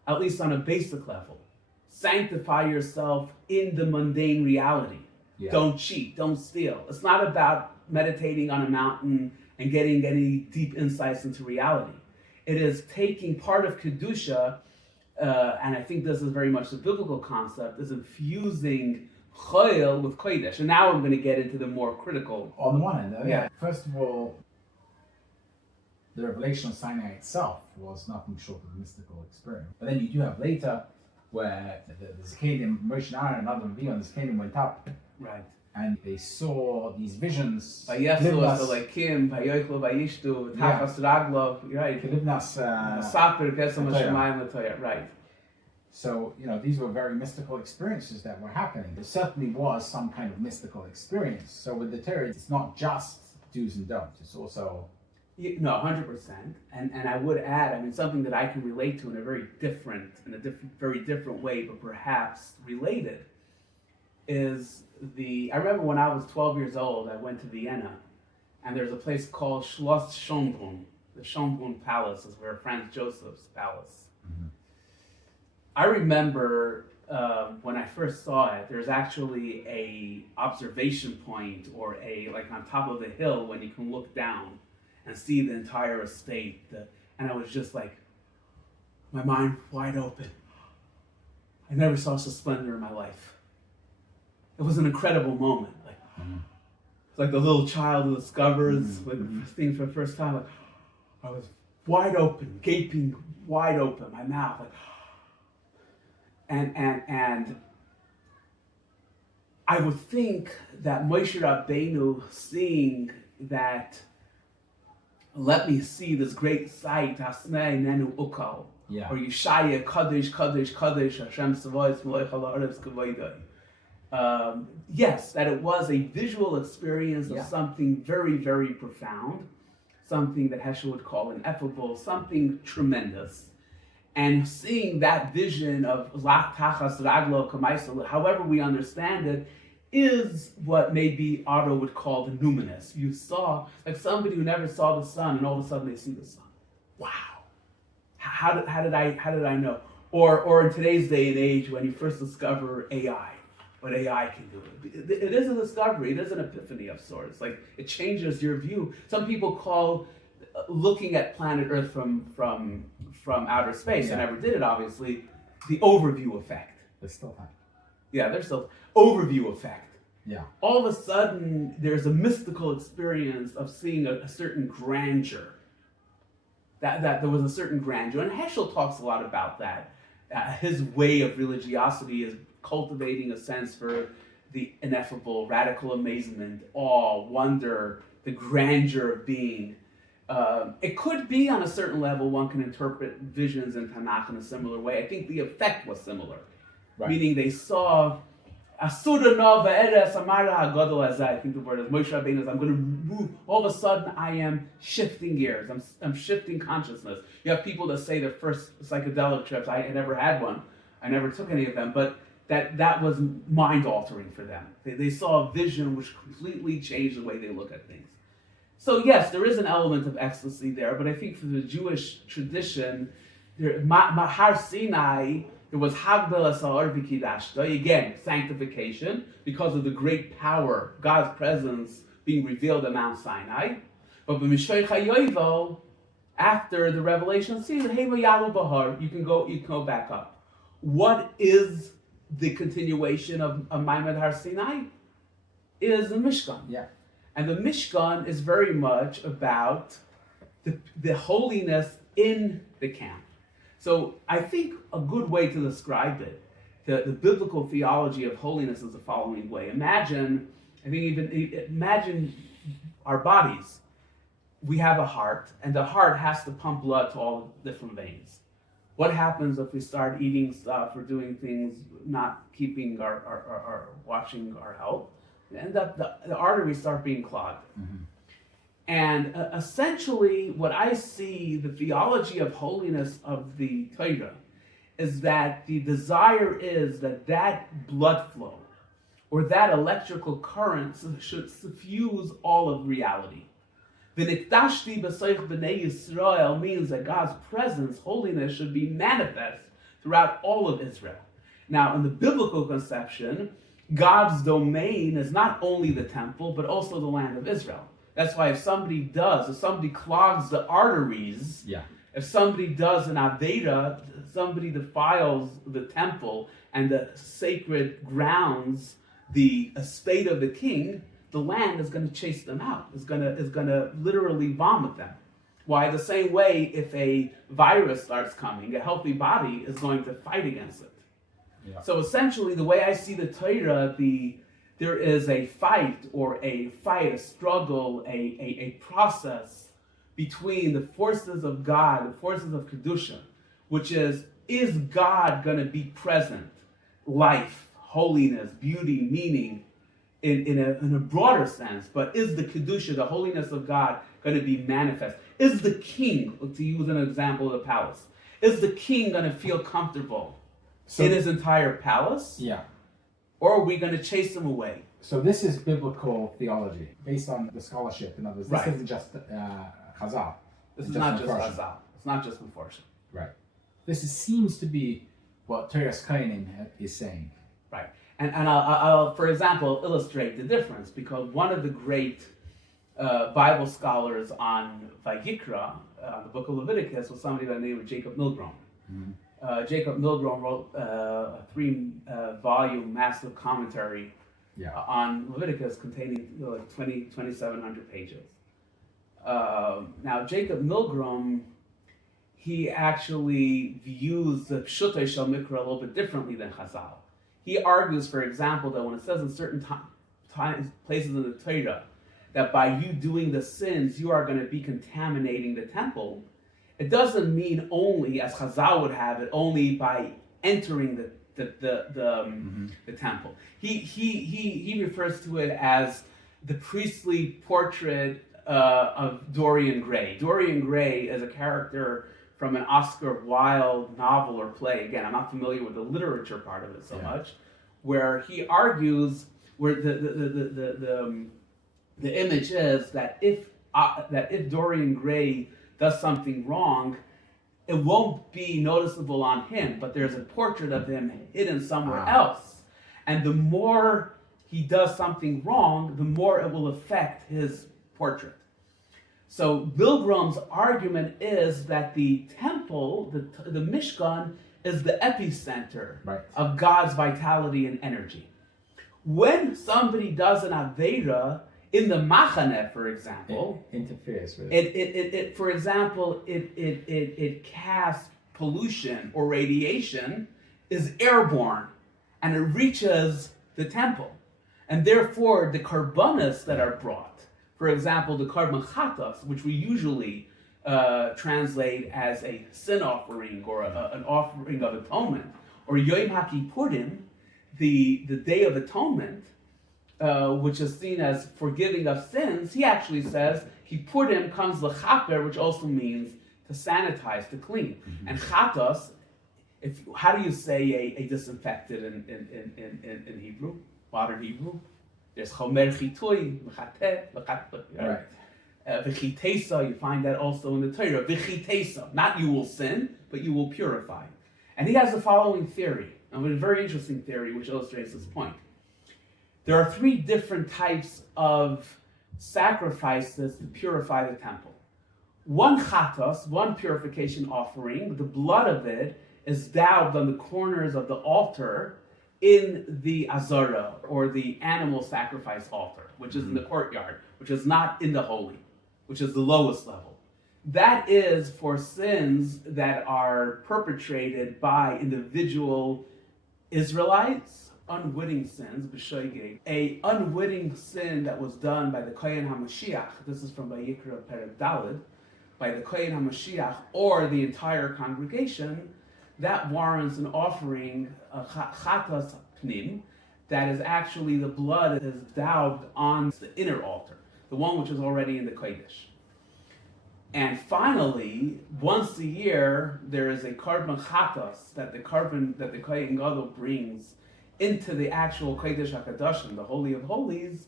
at least on a basic level. Sanctify yourself in the mundane reality. Yeah. Don't cheat, don't steal. It's not about meditating on a mountain and getting any deep insights into reality. It is taking part of Kedusha, and I think this is very much the biblical concept, is infusing Chayil with Kodesh. And now I'm going to get into the more critical. On the one hand, though, first of all, the revelation of Sinai itself was nothing short of a mystical experience. But then you do have later where the Zirkind, Moshe and Aaron and Adam and the Zirkind went up. Right. And they saw these visions. Vayesu Elokim, Vayochlu, Vayishtu, Tachas Raglov, right. Saper, Gesem Hashemayim L'Toya, right. So, these were very mystical experiences that were happening. There certainly was some kind of mystical experience. So with the Torah, it's not just do's and don'ts, it's also... No, 100%. And I would add, something that I can relate to in a very different way, but perhaps related, is I remember when I was 12 years old, I went to Vienna, and there's a place called Schloss Schönbrunn. The Schönbrunn Palace is where Franz Joseph's palace. Mm-hmm. I remember when I first saw it, there's actually a observation point or like on top of the hill when you can look down and see the entire estate. And I was just like, my mind wide open. I never saw such splendor in my life. It was an incredible moment. It's like the little child who discovers things for the first time. Like, I was wide open, gaping wide open, my mouth. And I would think that Moshe Rabbeinu seeing that, let me see this great sight, Hasnei Nenu Ukal, or Yeshaya Kadesh Kadesh Kadesh Hashem Savois Melech Ha'aretz Kavoidai. Yes, that it was a visual experience of something very, very profound, something that Heschel would call ineffable, something tremendous. And seeing that vision of Lach Tachas Raglo Kamaisel, however we understand it, is what maybe Otto would call the numinous. You saw, like somebody who never saw the sun, and all of a sudden they see the sun. Wow! How did I know? Or in today's day and age, when you first discover AI, what AI can do, it is a discovery. It is an epiphany of sorts. Like it changes your view. Some people call looking at planet Earth from outer space. I never did it, obviously. The overview effect. There's still time. Yeah, there's still overview effect. Yeah. All of a sudden, there's a mystical experience of seeing a certain grandeur. That there was a certain grandeur, and Heschel talks a lot about that. His way of religiosity is cultivating a sense for the ineffable, radical amazement, awe, wonder, the grandeur of being. It could be on a certain level, one can interpret visions in Tanach in a similar way. I think the effect was similar. Right. Meaning they saw, I think the word is Moshe Rabbeinu, I'm going to move, all of a sudden I am shifting gears, I'm shifting consciousness. You have people that say their first psychedelic trips, I never had one, I never took any of them, but that was mind-altering for them. They saw a vision which completely changed the way they look at things. So yes, there is an element of ecstasy there, but I think for the Jewish tradition, Har Sinai, there was Hagdala Sa'ar V'Kidashta, again, sanctification, because of the great power, God's presence being revealed at Mount Sinai. But b'Mishoich HaYovel, after the revelation, see, Hema Yalu Bahar, you can go back up. What is the continuation of Maimed Har Sinai? Is the Mishkan. Yeah. And the Mishkan is very much about the holiness in the camp. So I think a good way to describe it, the biblical theology of holiness is the following way. Imagine our bodies. We have a heart, and the heart has to pump blood to all the different veins. What happens if we start eating stuff or doing things, not keeping our watching our health? And the arteries start being clogged. Mm-hmm. And essentially, what I see, the theology of holiness of the Torah, is that the desire is that blood flow, or that electrical current should suffuse all of reality. The Nikdashti B'Soich B'nei Yisrael means that God's presence, holiness, should be manifest throughout all of Israel. Now, in the biblical conception, God's domain is not only the temple, but also the land of Israel. That's why if somebody clogs the arteries, if somebody does an Aveda, somebody defiles the temple and the sacred grounds, the estate of the king, the land is going to chase them out. Is going to literally vomit them. Why, the same way, if a virus starts coming, a healthy body is going to fight against it. Yeah. So essentially, the way I see the Torah, there is a fight, a struggle, a process between the forces of God, the forces of Kedusha, which is God going to be present? Life, holiness, beauty, meaning, in a broader sense, but is the Kedusha, the holiness of God, going to be manifest? Is the king, to use an example of the palace, is the king going to feel comfortable in his entire palace? Yeah. Or are we going to chase him away? So this is biblical theology, based on the scholarship. In other words, this isn't just Chazal. This is not just Chazal. It's not just Meforshim. Right. This seems to be what Teres Kohanim is saying. Right. And I'll, for example, illustrate the difference, because one of the great Bible scholars on Vayikra, the book of Leviticus, was somebody by the name of Jacob Milgrom. Mm-hmm. Jacob Milgrom wrote a 3-volume massive commentary on Leviticus containing 2,700 pages. Now, Jacob Milgrom, he actually views the Pshutei Shel Mikra a little bit differently than Chazal. He argues, for example, that when it says in certain places in the Torah that by you doing the sins, you are going to be contaminating the temple, it doesn't mean only, as Chazal would have it, only by entering the temple. He refers to it as the priestly portrait of Dorian Gray. Dorian Gray is a character from an Oscar Wilde novel or play. Again, I'm not familiar with the literature part of it so much, where he argues, where the image is that if Dorian Gray does something wrong, it won't be noticeable on him, but there's a portrait of him hidden somewhere else. And the more he does something wrong, the more it will affect his portrait. So Milgrom's argument is that the temple, the Mishkan, is the epicenter of God's vitality and energy. When somebody does an Aveira in the Machaneh, for example, it interferes with it. For example, it casts pollution or radiation, is airborne, and it reaches the temple, and therefore the karbanos that are brought. For example, the karban chatas, which we usually translate as a sin offering or an offering of atonement, or Yom HaKippurim, the Day of Atonement, which is seen as forgiving of sins. He actually says Kippurim comes lechaper, which also means to sanitize, to clean. Mm-hmm. And chatas, how do you say a disinfected in Hebrew, modern Hebrew? There's chomer chitui, right? V'chitesa, you find that also in the Torah. V'chitesa, not you will sin, but you will purify. And he has the following theory, a very interesting theory, which illustrates this point. There are 3 different types of sacrifices to purify the temple. One chatos, one purification offering, the blood of it is daubed on the corners of the altar in the azara, or the animal sacrifice altar, which is in the courtyard, which is not in the holy, which is the lowest level. That is for sins that are perpetrated by individual Israelites, unwitting sins, b'shoigeg. A unwitting sin that was done by the Kohen HaMashiach, this is from Vayikra Perek Daled, by the Kohen HaMashiach or the entire congregation, that warrants an offering, a chatas pnim, that is actually the blood that is daubed on the inner altar, the one which is already in the Kodesh. And finally, once a year, there is a karban chatas that the Kohen Gadol brings into the actual Kodesh HaKadoshim, the Holy of Holies,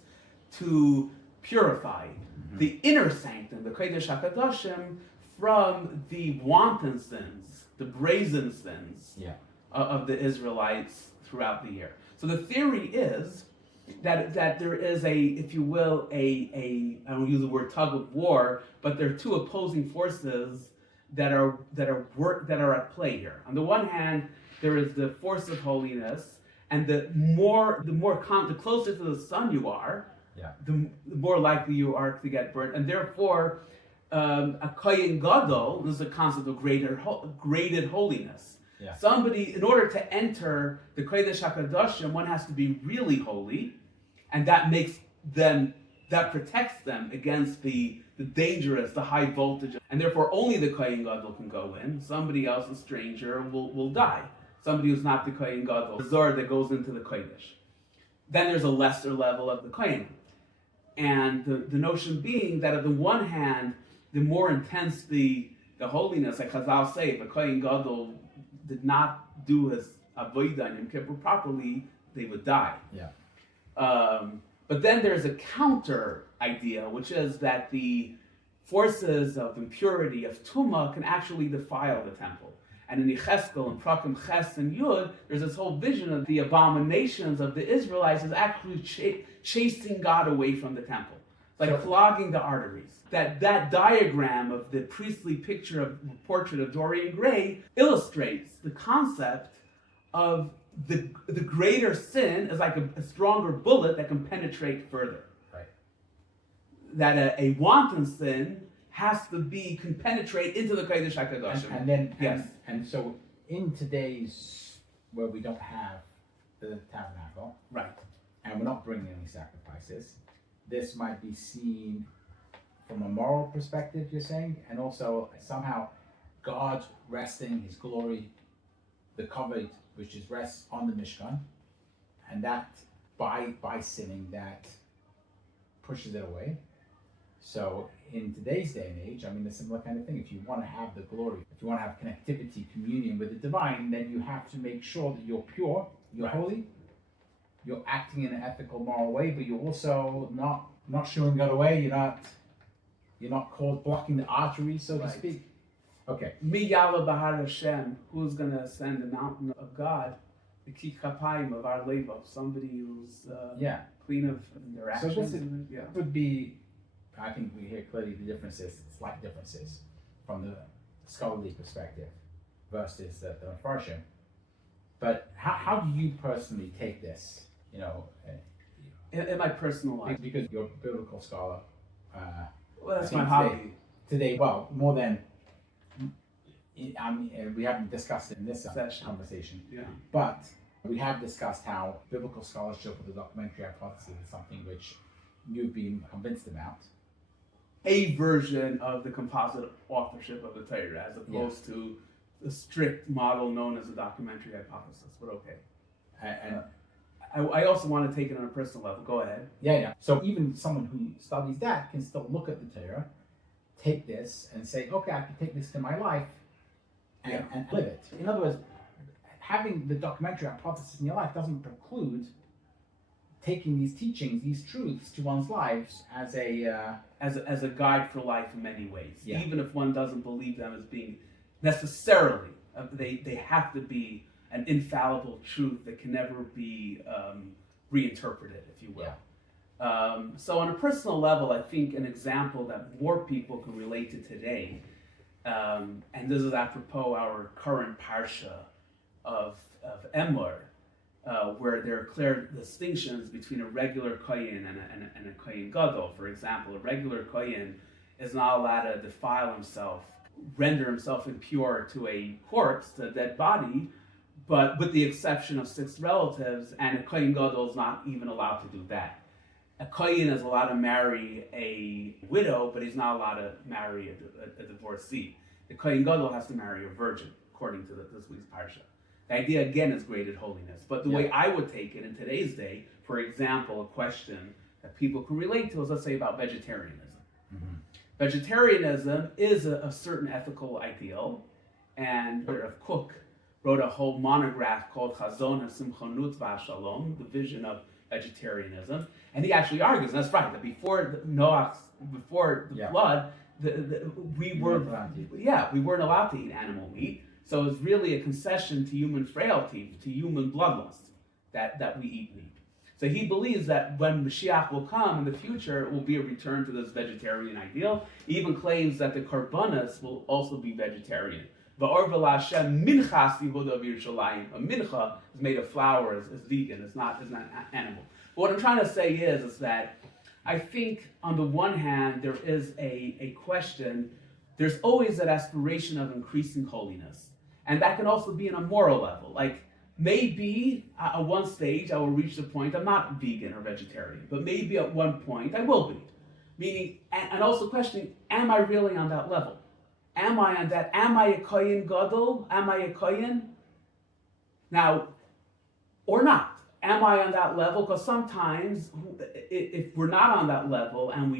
to purify the inner sanctum, the Kodesh HaKadoshim, from the wanton sins, the brazen sins of the Israelites throughout the year. So the theory is that there is a, if you will, I don't use the word tug of war, but there are 2 opposing forces that are at play here. On the one hand, there is the force of holiness, and the closer to the sun you are, the more likely you are to get burnt, and therefore a Kohen Gadol, this is a concept of graded holiness. Yeah. Somebody, in order to enter the Kodesh HaKadoshim, one has to be really holy, and that protects them against the dangerous, the high voltage, and therefore only the Kohen Gadol can go in. Somebody else, a stranger, will die. Somebody who's not the Kohen Gadol, the Zor that goes into the Kodesh. Then there's a lesser level of the Kohen. And the notion being that on the one hand, the more intense the holiness, like Chazal say, if a Kohen Gadol did not do his avodah in Yom Kippur properly, they would die. Yeah. But then there's a counter idea, which is that the forces of impurity, of tumah, can actually defile the temple. And in Yecheskel and Prakim Ches and Yud, there's this whole vision of the abominations of the Israelites as actually chasing God away from the temple. It's like clogging the arteries. That diagram of the priestly portrait of Dorian Gray illustrates the concept of the greater sin is like a stronger bullet that can penetrate further. Right. That a wanton sin can penetrate into the Kodesh HaKadoshim. And so in today's, where we don't have the tabernacle, right, and we're not bringing any sacrifices, this might be seen from a moral perspective, you're saying, and also somehow God resting His glory, the covet which is rests on the Mishkan, and that by sinning that pushes it away. So in today's day and age, I mean, a similar kind of thing. If you want to have the glory, if you want to have connectivity, communion with the divine, then you have to make sure that you're pure, you're holy, you're acting in an ethical, moral way, but you're also not shooing God away. You're not called blocking the arteries, so to speak. Okay. Mi Yala Bahar Hashem, who's going to ascend the mountain of God, the Ki Kapayim of our Levo, somebody who's clean of their actions. So this would be, I think we hear clearly the differences, slight differences from the scholarly perspective versus the Mefarshim. But how do you personally take this? In my personal life, because you're a biblical scholar. Well, that's my hobby. Today, well, more than we haven't discussed it in this conversation. Yeah. But we have discussed how biblical scholarship with the documentary hypothesis is something which you've been convinced about. A version of the composite authorship of the Torah, as opposed to the strict model known as the documentary hypothesis. But okay. And I also want to take it on a personal level. Go ahead. Yeah. So even someone who studies that can still look at the Torah, take this and say, okay, I can take this to my life and live it. In other words, having the documentary hypothesis in your life doesn't preclude taking these teachings, these truths to one's lives as a guide for life in many ways. Yeah. Even if one doesn't believe them as being necessarily, they have to be an infallible truth that can never be reinterpreted, if you will. Yeah. So on a personal level, I think an example that more people can relate to today, and this is apropos our current parsha of Emor, where there are clear distinctions between a regular kohen and a kohen gadol. For example, a regular kohen is not allowed to defile himself, render himself impure to a corpse, to a dead body, but with the exception of 6 relatives, and a kohen gadol is not even allowed to do that. A kohen is allowed to marry a widow, but he's not allowed to marry a divorcee. The kohen gadol has to marry a virgin, according to this week's parsha. The idea, again, is graded holiness. But the way I would take it in today's day, for example, a question that people can relate to is, let's say, about vegetarianism. Mm-hmm. Vegetarianism is a certain ethical ideal, and Cook wrote a whole monograph called Chazon HaSimchonut VaShalom, the vision of vegetarianism, and he actually argues, and that's right, that before the flood, we weren't allowed to eat animal meat. So it's really a concession to human frailty, to human bloodlust, that we eat meat. So he believes that when Mashiach will come in the future, it will be a return to this vegetarian ideal. He even claims that the korbanos will also be vegetarian. Va'orva Hashem minchas Yehuda B'Yerushalayim. A mincha is made of flour, is vegan, it's not animal. But what I'm trying to say is that I think on the one hand, there is a question, there's always that aspiration of increasing holiness. And that can also be on a moral level. Like maybe at one stage I will reach the point, I'm not vegan or vegetarian, but maybe at one point I will be. Meaning, and also questioning, am I really on that level? Am I on that? Am I a kohen gadol? Am I a kohen? Now, or not? Am I on that level? Because sometimes, if we're not on that level and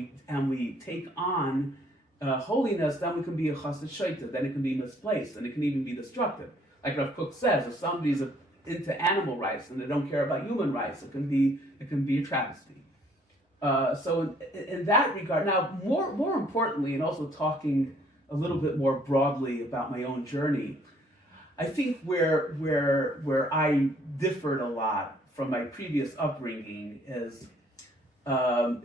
we take on holiness, then we can be a chassid shaita, then it can be misplaced, and it can even be destructive. Like Rav Kook says, if somebody's into animal rights and they don't care about human rights, it can be a travesty. So in that regard, now more importantly, and also talking a little bit more broadly about my own journey, I think where I differed a lot from my previous upbringing is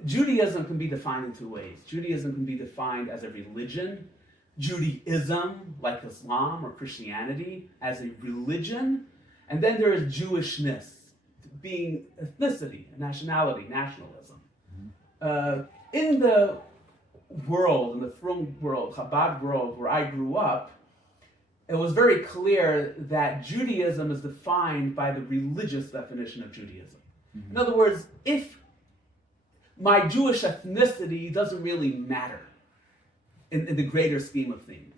Judaism can be defined in two ways. Judaism can be defined as a religion. Judaism, like Islam or Christianity, as a religion. And then there is Jewishness, being ethnicity, nationality, nationalism. In the world, in the frum world, Chabad world, where I grew up, it was very clear that Judaism is defined by the religious definition of Judaism. Mm-hmm. In other words, if my Jewish ethnicity doesn't really matter in the greater scheme of things.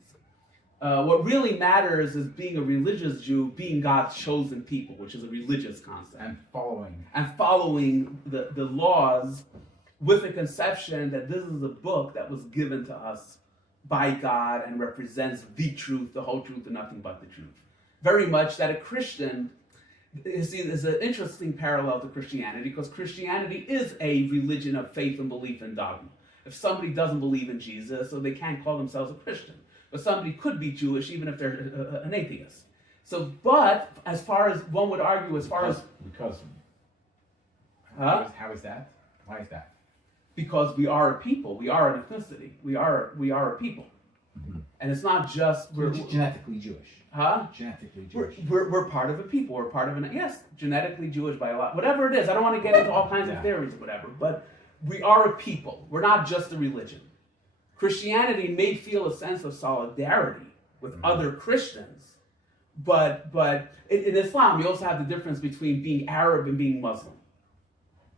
What really matters is being a religious Jew, being God's chosen people, which is a religious concept. And following the laws with the conception that this is a book that was given to us by God and represents the truth, the whole truth, and nothing but the truth. Very much that a Christian, you see, there's an interesting parallel to Christianity, because Christianity is a religion of faith and belief and dogma. If somebody doesn't believe in Jesus, so they can't call themselves a Christian. But somebody could be Jewish even if they're an atheist. So, but as far as one would argue, how is that? Why is that? Because we are a people. We are an ethnicity. We are a people. Mm-hmm. And it's not just we're genetically Jewish. Huh? Genetically Jewish. We're part of a people. We're part of genetically Jewish by a lot. Whatever it is. I don't want to get into all kinds of theories or whatever. But we are a people. We're not just a religion. Christianity may feel a sense of solidarity with other Christians, but in Islam, you also have the difference between being Arab and being Muslim.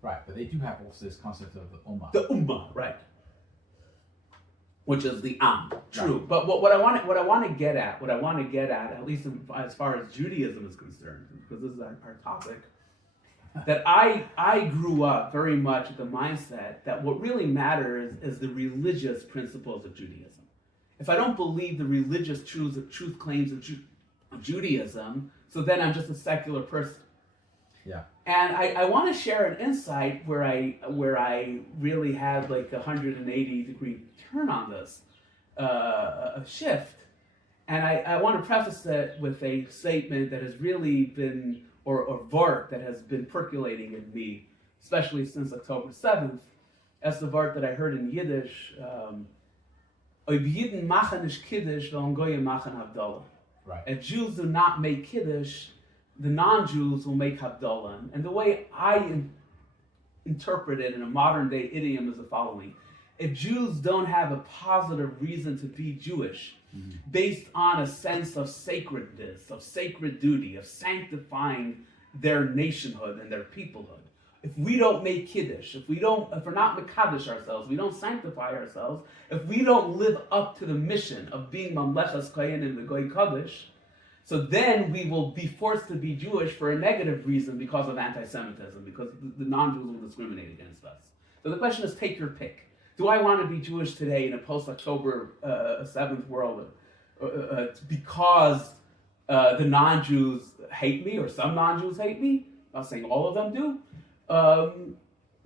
Right, but they do have also this concept of the ummah. The ummah, right? Which is the am, true. Right. But what I want to get at least as far as Judaism is concerned, because this is our topic, that I grew up very much with the mindset that what really matters is the religious principles of Judaism. If I don't believe the religious truth claims of Judaism, so then I'm just a secular person. Yeah. And I want to share an insight where I really had like a 180-degree turn on this, a shift. And I want to preface it with a statement that has really been, or vart that has been percolating in me, especially since October 7th. That's the vart that I heard in Yiddish. Right. If Jews do not make Kiddush, the non-Jews will make Havdalah. And the way I interpret it in a modern day idiom is the following. If Jews don't have a positive reason to be Jewish, based on a sense of sacredness, of sacred duty, of sanctifying their nationhood and their peoplehood, if we don't make Kiddush, if we're not Mekadosh ourselves, we don't sanctify ourselves, if we don't live up to the mission of being Mamlechas Kohen and the Goy Kaddish, so then we will be forced to be Jewish for a negative reason because of anti-Semitism, because the non-Jews will discriminate against us. So the question is, take your pick. Do I want to be Jewish today in a post-October 7th world because the non-Jews hate me, or some non-Jews hate me? I'm not saying all of them do.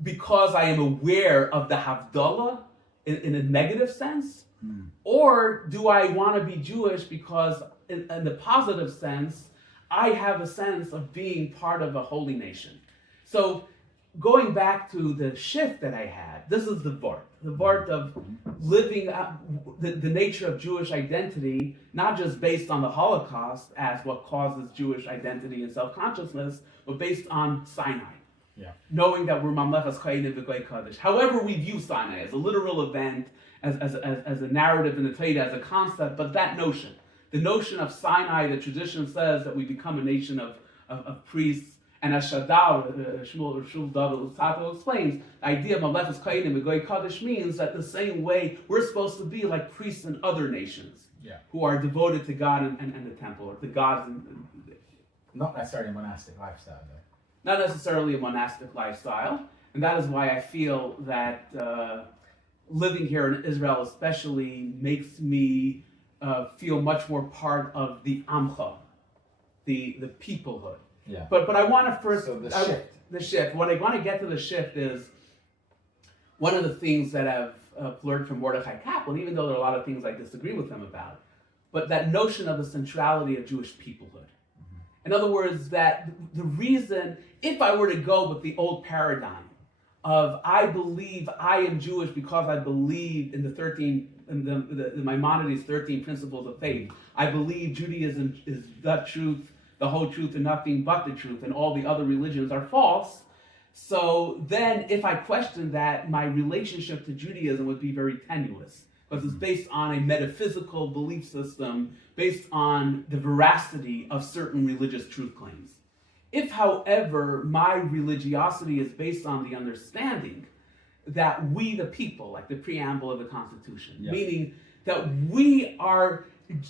Because I am aware of the Havdalah in a negative sense? Or do I want to be Jewish because in the positive sense, I have a sense of being part of a holy nation? So going back to the shift that I had, this is the vart of living the nature of Jewish identity, not just based on the Holocaust as what causes Jewish identity and self-consciousness, but based on Sinai. knowing that we're Mamlechas Chayin v'Goy Kodesh. However we view Sinai, as a literal event, as a narrative in the Torah, as a concept, but that notion, the notion of Sinai, the tradition says that we become a nation of priests, and as Shadal, Shul David Lusato explains, the idea of Mamlechas Chayin v'Goy Kodesh means that the same way we're supposed to be like priests in other nations, who are devoted to God and the temple, or to gods. Not necessarily a monastic lifestyle, though. Not necessarily a monastic lifestyle, and that is why I feel that living here in Israel especially makes me feel much more part of the Amcha, the peoplehood. Yeah. But I want to first... So the shift. What I want to get to the shift is one of the things that I've learned from Mordechai Kaplan, even though there are a lot of things I disagree with him about, but that notion of the centrality of Jewish peoplehood. In other words, that the reason, if I were to go with the old paradigm of I believe I am Jewish because I believe in the Maimonides' 13 principles of faith, I believe Judaism is the truth, the whole truth, and nothing but the truth, and all the other religions are false. So then, if I question that, my relationship to Judaism would be very tenuous, because it's based on a metaphysical belief system based on the veracity of certain religious truth claims. If, however, my religiosity is based on the understanding that we, the people, like the preamble of the Constitution, meaning that we are,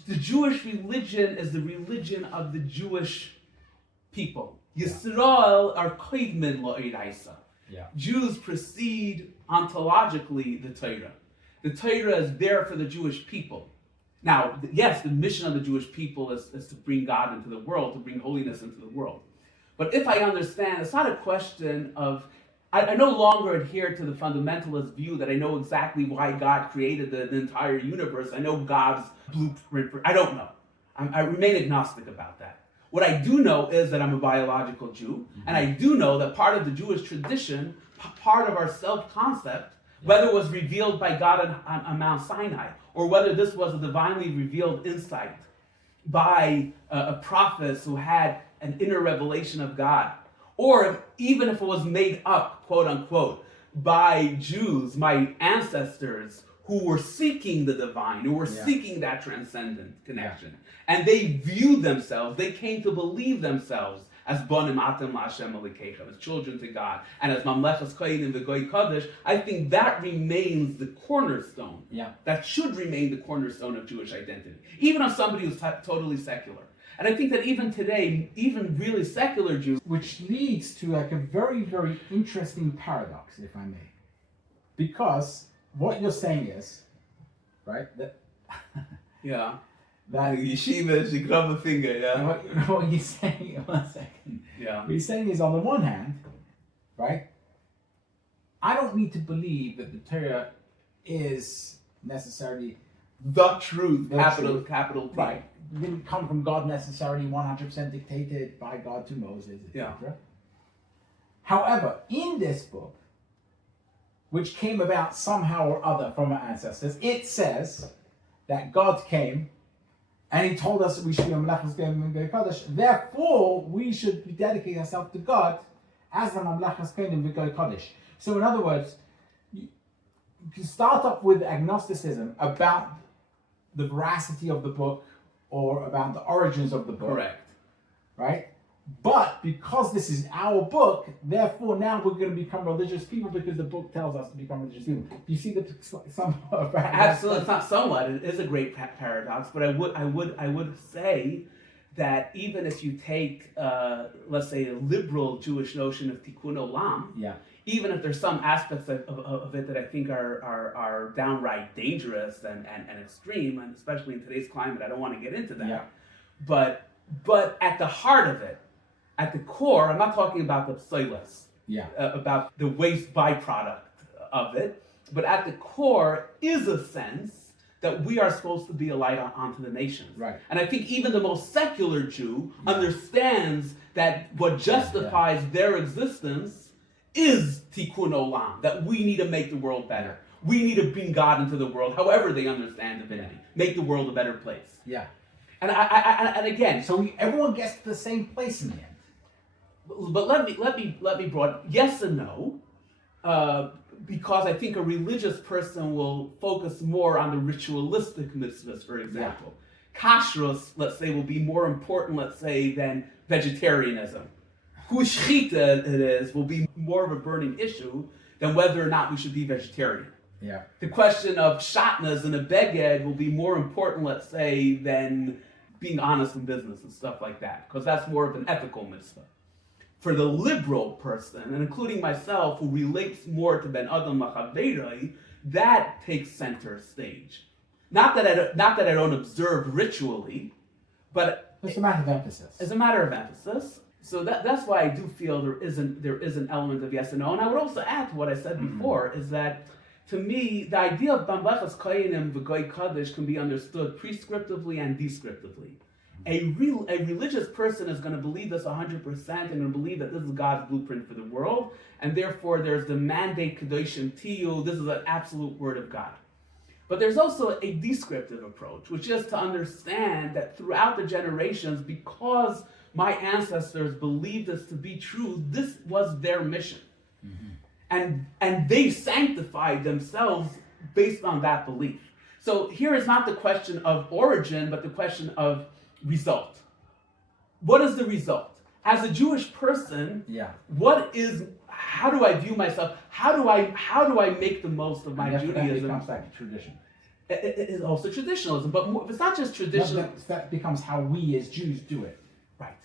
the Jewish religion is the religion of the Jewish people. Yisrael are koidmin lo'iraisa. Jews precede ontologically the Torah. The Torah is there for the Jewish people. Now, yes, the mission of the Jewish people is to bring God into the world, to bring holiness into the world. But if I understand, it's not a question of, I no longer adhere to the fundamentalist view that I know exactly why God created the entire universe. I know God's blueprint. I don't know. I remain agnostic about that. What I do know is that I'm a biological Jew, and I do know that part of the Jewish tradition, part of our self-concept, whether it was revealed by God on Mount Sinai, or whether this was a divinely revealed insight by a prophet who had an inner revelation of God, or even if it was made up, quote unquote, by Jews, my ancestors, who were seeking the divine, who were seeking that transcendent connection. And they viewed themselves, they came to believe themselves as Bonim Atem LaHashem Elokeichem, as children to God, and as Mamlechas Chayin v'Goy Kodesh. I think that remains the cornerstone. That should remain the cornerstone of Jewish identity, even of somebody who's totally secular. And I think that even today, even really secular Jews... Which leads to like a very, very interesting paradox, if I may. Because what you're saying is, right, that... That yeshiva, she grab a finger, What you're saying, one second. What you're saying is, on the one hand, right, I don't need to believe that the Torah is necessarily the truth, capital T. Right. It didn't come from God necessarily 100% dictated by God to Moses, etc. However, in this book, which came about somehow or other from our ancestors, it says that God came and he told us that we should be a Mamlechas Kodesh. Therefore, we should dedicate ourselves to God as the Mamlechas Kodesh. So in other words, you can start off with agnosticism about the veracity of the book or about the origins of the book. Correct. Right? But because this is our book, therefore now we're going to become religious people because the book tells us to become religious people. Do you see the Absolutely, it's not somewhat. It is a great paradox, but I would say that even if you take, let's say, a liberal Jewish notion of tikkun olam, even if there's some aspects of it that I think are downright dangerous and extreme, and especially in today's climate, I don't want to get into that. But at the heart of it, at the core, I'm not talking about the psoilos, about the waste byproduct of it, but at the core is a sense that we are supposed to be a light onto the nations. Right. And I think even the most secular Jew understands that what justifies their existence is tikkun olam, that we need to make the world better. We need to bring God into the world, however they understand divinity, make the world a better place. And again, so everyone gets to the same place in the end. But let me broaden. Yes and no, because I think a religious person will focus more on the ritualistic mitzvahs, for example. Kashrus, let's say, will be more important, let's say, than vegetarianism. Whose shechita it is will be more of a burning issue than whether or not we should be vegetarian. Yeah. The question of shatnas and a beged will be more important, let's say, than being honest in business and stuff like that, because that's more of an ethical mitzvah. For the liberal person, and including myself, who relates more to Ben Adam Lachaveiroi, that takes center stage. Not that I don't observe ritually, but it's a matter of emphasis. It's a matter of emphasis. So that's why I do feel there is an element of yes and no. And I would also add to what I said before, is that to me, the idea of Bamblechas Koyanim v'Goy Kaddish can be understood prescriptively and descriptively. A religious person is going to believe this 100% and going to believe that this is God's blueprint for the world, and therefore there's the mandate Kedoshim Tiyu, this is an absolute word of God. But there's also a descriptive approach, which is to understand that throughout the generations, because my ancestors believed this to be true, this was their mission. And they sanctified themselves based on that belief. So here is not the question of origin, but the question of result. What is the result? As a Jewish person, how do I view myself? How do I make the most of my Judaism? That becomes like tradition. It is also traditionalism, but it's not just tradition. That becomes how we as Jews do it. Right.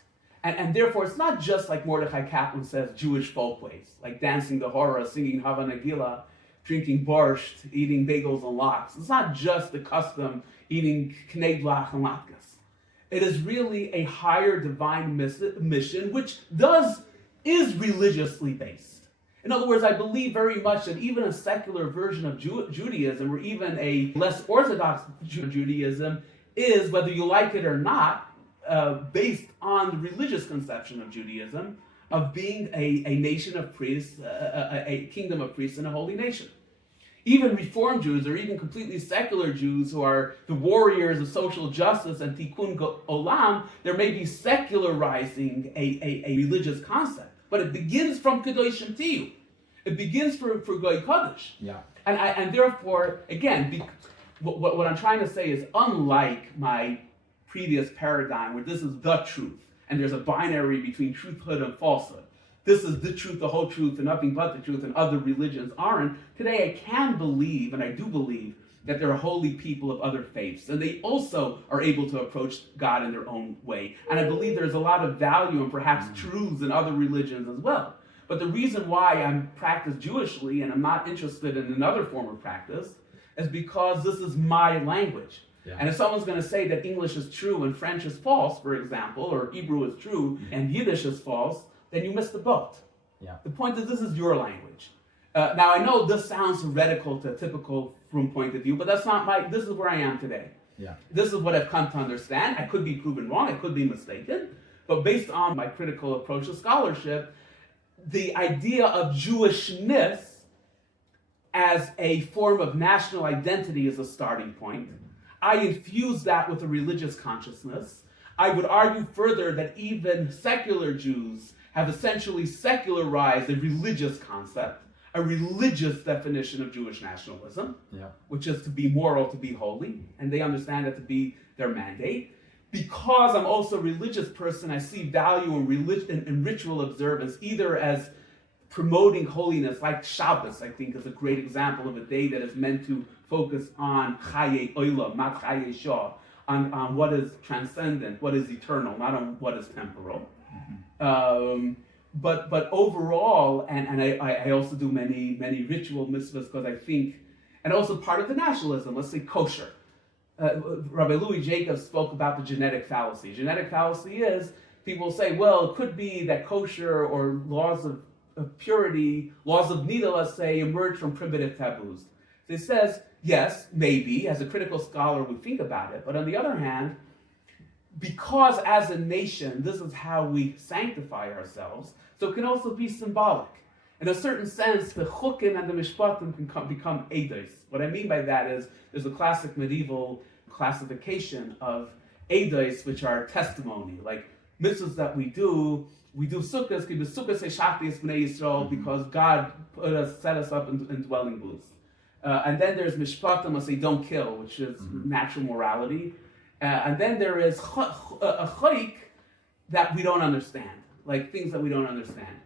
And therefore, it's not just like Mordechai Kaplan says, Jewish folkways, like dancing the hora, singing Hava Nagila, drinking borscht, eating bagels and lox. It's not just the custom eating knei blach and latkes. It is really a higher divine mission, which is religiously based. In other words, I believe very much that even a secular version of Judaism, or even a less orthodox Judaism, is, whether you like it or not, based on the religious conception of Judaism, of being a nation of priests, a kingdom of priests and a holy nation. Even Reform Jews, or even completely secular Jews who are the warriors of social justice and tikkun olam, there may be secularizing a religious concept. But it begins from Kedoshim Tiyu. It begins for Goy Kaddish. Yeah. And therefore, again, what I'm trying to say is, unlike my previous paradigm where this is the truth, and there's a binary between truthhood and falsehood, this is the truth, the whole truth, and nothing but the truth, and other religions aren't. Today I can believe, and I do believe, that there are holy people of other faiths, and they also are able to approach God in their own way. And I believe there's a lot of value and perhaps truths in other religions as well. But the reason why I'm practiced Jewishly and I'm not interested in another form of practice is because this is my language. Yeah. And if someone's going to say that English is true and French is false, for example, or Hebrew is true and Yiddish is false, then you missed the boat. Yeah. The point is, this is your language. Now, I know this sounds heretical to a typical Frum point of view, but that's not this is where I am today. Yeah. This is what I've come to understand. I could be proven wrong, I could be mistaken, but based on my critical approach to scholarship, the idea of Jewishness as a form of national identity is a starting point. I infuse that with a religious consciousness. I would argue further that even secular Jews have essentially secularized a religious concept, a religious definition of Jewish nationalism, which is to be moral, to be holy, and they understand that to be their mandate. Because I'm also a religious person, I see value in religion and ritual observance, either as promoting holiness, like Shabbos, I think, is a great example of a day that is meant to focus on Chaye Olam, not Chaye Shah, on what is transcendent, what is eternal, not on what is temporal. But overall, and I also do many ritual mitzvahs because I think, and also part of the nationalism, let's say kosher. Rabbi Louis Jacobs spoke about the genetic fallacy. Genetic fallacy is, people say, well, it could be that kosher or laws of purity, laws of nida, let's say, emerge from primitive taboos. So it says, yes, maybe, as a critical scholar we think about it, but on the other hand, because as a nation, this is how we sanctify ourselves, so it can also be symbolic. In a certain sense, the chukim and the mishpatim can become eidos. What I mean by that is, there's a classic medieval classification of eidos, which are testimony, like mitzvahs that we do sukkahs, because God set us up in dwelling booths. And then there's mishpatim, I say don't kill, which is natural morality. And then there is a chayk that we don't understand, like things that we don't understand.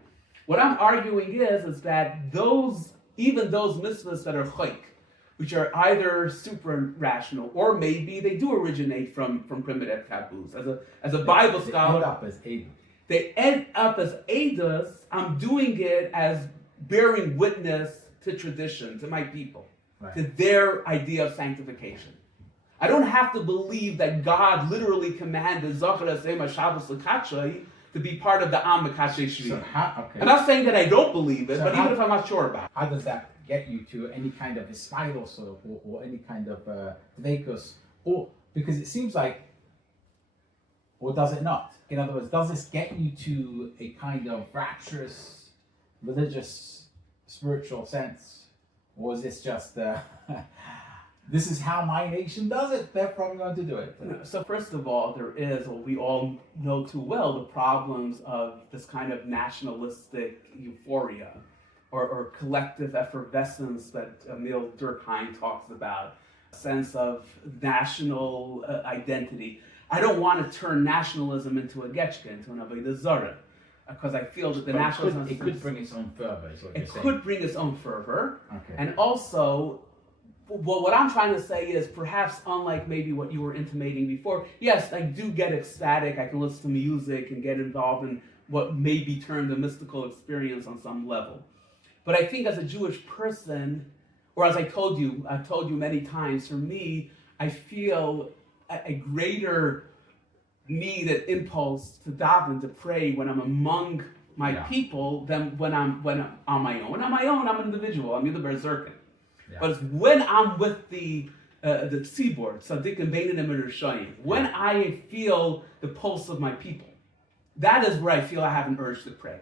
What I'm arguing is that even those mitzvahs that are chayk, which are either super rational or maybe they do originate from primitive taboos. As a Bible scholar, they end up as eidos. I'm doing it as bearing witness to tradition, to my people, to their idea of sanctification. I don't have to believe that God literally commanded Zachar Sema Shabbos L'Kachay to be part of the Am Mekashe Shvi. I'm not saying that I don't believe it, but even if I'm not sure about it. How does that get you to any kind of espidos or any kind of dveikus? Or because it seems like, or does it not? In other words, does this get you to a kind of rapturous, religious, spiritual sense? Or is this just, this is how my nation does it, therefore I'm going to do it? So first of all, there is, what we all know too well, the problems of this kind of nationalistic euphoria or collective effervescence that Emil Durkheim talks about, a sense of national identity. I don't want to turn nationalism into a getchka, into an avodah zarah, because I feel that the nationalism... It could bring its own fervor, is what you're saying. It could bring its own fervor. Okay. And also, what I'm trying to say is, perhaps unlike maybe what you were intimating before, yes, I do get ecstatic, I can listen to music and get involved in what may be termed a mystical experience on some level. But I think as a Jewish person, or as I've told you many times, for me, I feel a greater need and impulse to daven, to pray when I'm among my people than when I'm on my own. When I'm on my own, I'm an individual. I'm Yehuda Ber Zirkind. Yeah. But it's when I'm with the tzibor, tzaddikim, beinim and rishayim, when I feel the pulse of my people, that is where I feel I have an urge to pray.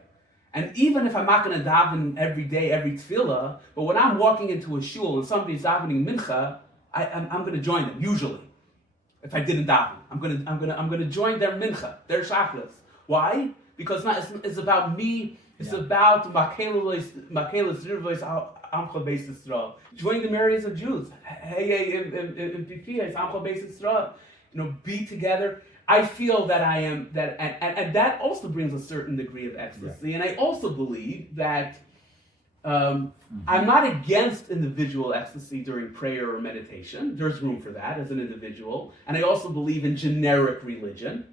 And even if I'm not going to daven every day, every tefillah, but when I'm walking into a shul and somebody's davening mincha, I'm going to join them. Usually, if I didn't daven, I'm going to join their mincha, their shachris. Why? Because it's about me. It's about makelis rivos amcha beis Yisrael. Join the myriads of Jews. Hey, in Pifia, amcha beis Yisrael. Be together. I feel that I am that, and that also brings a certain degree of ecstasy. Yeah. And I also believe that I'm not against individual ecstasy during prayer or meditation. There's room for that as an individual. And I also believe in generic religion,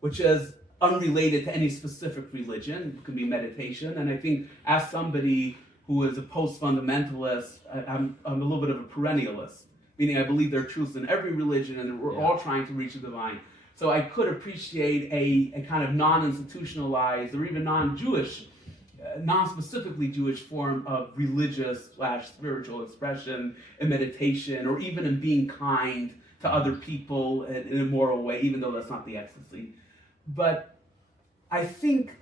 which is unrelated to any specific religion. It can be meditation. And I think as somebody who is a post-fundamentalist, I'm a little bit of a perennialist, meaning I believe there are truths in every religion and we're all trying to reach the divine. So I could appreciate a kind of non-institutionalized or even non-Jewish, non-specifically Jewish form of religious/spiritual expression in meditation, or even in being kind to other people in a moral way, even though that's not the ecstasy. But I think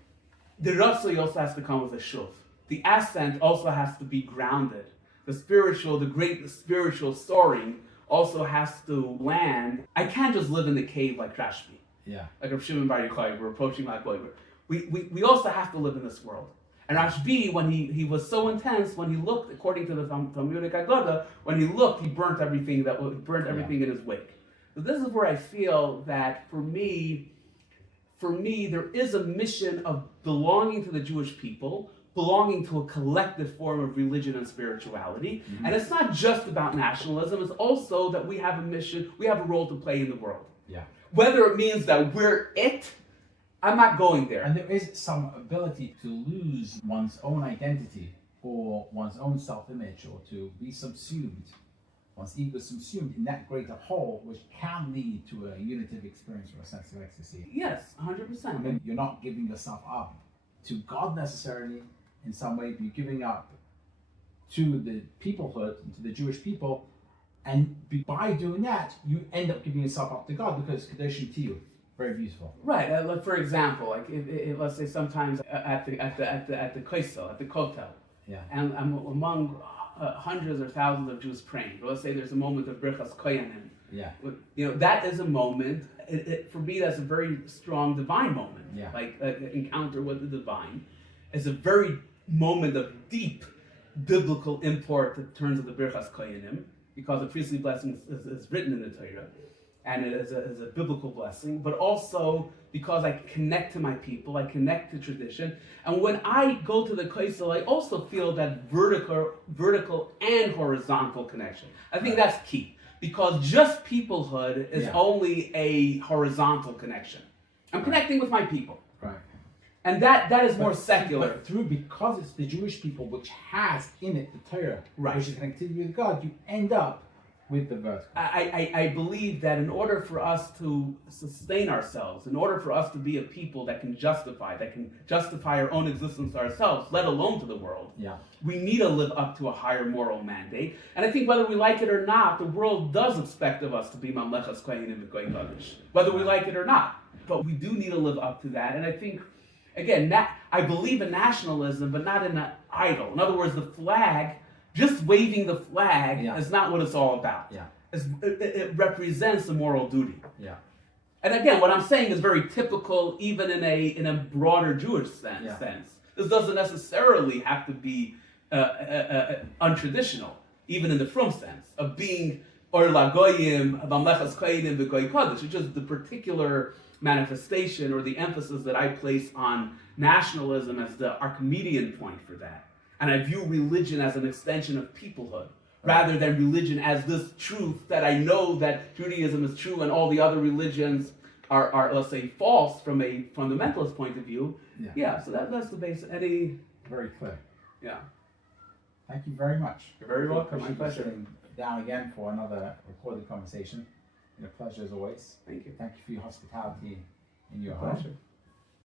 the Ratzoi also has to come with a shuv. The ascent also has to be grounded. The great spiritual soaring also has to land. I can't just live in the cave like Rashbi. Yeah. Like Rav Shimon Bar Yochai, we're approaching like Goyber. We also have to live in this world. And Rashbi, when he was so intense, when he looked, according to the Talmudic Agoda, when he looked, he burnt everything in his wake. So this is where I feel that for me, there is a mission of belonging to the Jewish people, belonging to a collective form of religion and spirituality. Mm-hmm. And it's not just about nationalism, it's also that we have a mission, we have a role to play in the world. Yeah. Whether it means that we're it, I'm not going there. And there is some ability to lose one's own identity or one's own self-image, or to be subsumed, one's ego subsumed in that greater whole, which can lead to a unitive experience or a sense of ecstasy. Yes, 100%. I mean, you're not giving yourself up to God necessarily in some way, you're giving up to the peoplehood, to the Jewish people, and by doing that, you end up giving yourself up to God, because Kadoshim Tiyu, very beautiful. Right. Like for example, like if let's say sometimes at the Koisel, at the Kotel, and I'm among hundreds or thousands of Jews praying. But let's say there's a moment of Birchas Koyanim, Yeah. That is a moment. For me, that's a very strong divine moment. Yeah. Like an encounter with the divine. It's a very moment of deep biblical import in terms of the Birchas Koyanim, because the priestly blessing is written in the Torah, and it is a biblical blessing, but also because I connect to my people, I connect to tradition. And when I go to the Kaisel, I also feel that vertical and horizontal connection. I think that's key, because just peoplehood is only a horizontal connection. I'm connecting with my people. Right. And that is more secular. But because it's the Jewish people which has in it the Torah, which is connected with God, you end up with the vertical. I believe that in order for us to sustain ourselves, in order for us to be a people that can justify our own existence to ourselves, let alone to the world, we need to live up to a higher moral mandate. And I think whether we like it or not, the world does expect of us to be Mamlechas Kohanim v'Goy Kodesh, whether we like it or not. But we do need to live up to that. And I think, again, I believe in nationalism, but not in an idol. In other words, the flag, just waving the flag is not what it's all about. Yeah. It represents a moral duty. Yeah. And again, what I'm saying is very typical, even in a broader Jewish sense. This doesn't necessarily have to be untraditional, even in the frum sense of being or lagoyim, mamlechas koyanim v'goy kodesh, which is the particular manifestation or the emphasis that I place on nationalism as the Archimedean point for that. And I view religion as an extension of peoplehood, rather than religion as this truth that I know that Judaism is true and all the other religions are let's say, false from a fundamentalist point of view. So that's the base. Very clear. Yeah. Thank you very much. You're very welcome. My pleasure. Sitting down again for another recorded conversation. A pleasure as always. Thank you. Thank you for your hospitality in your pleasure. home.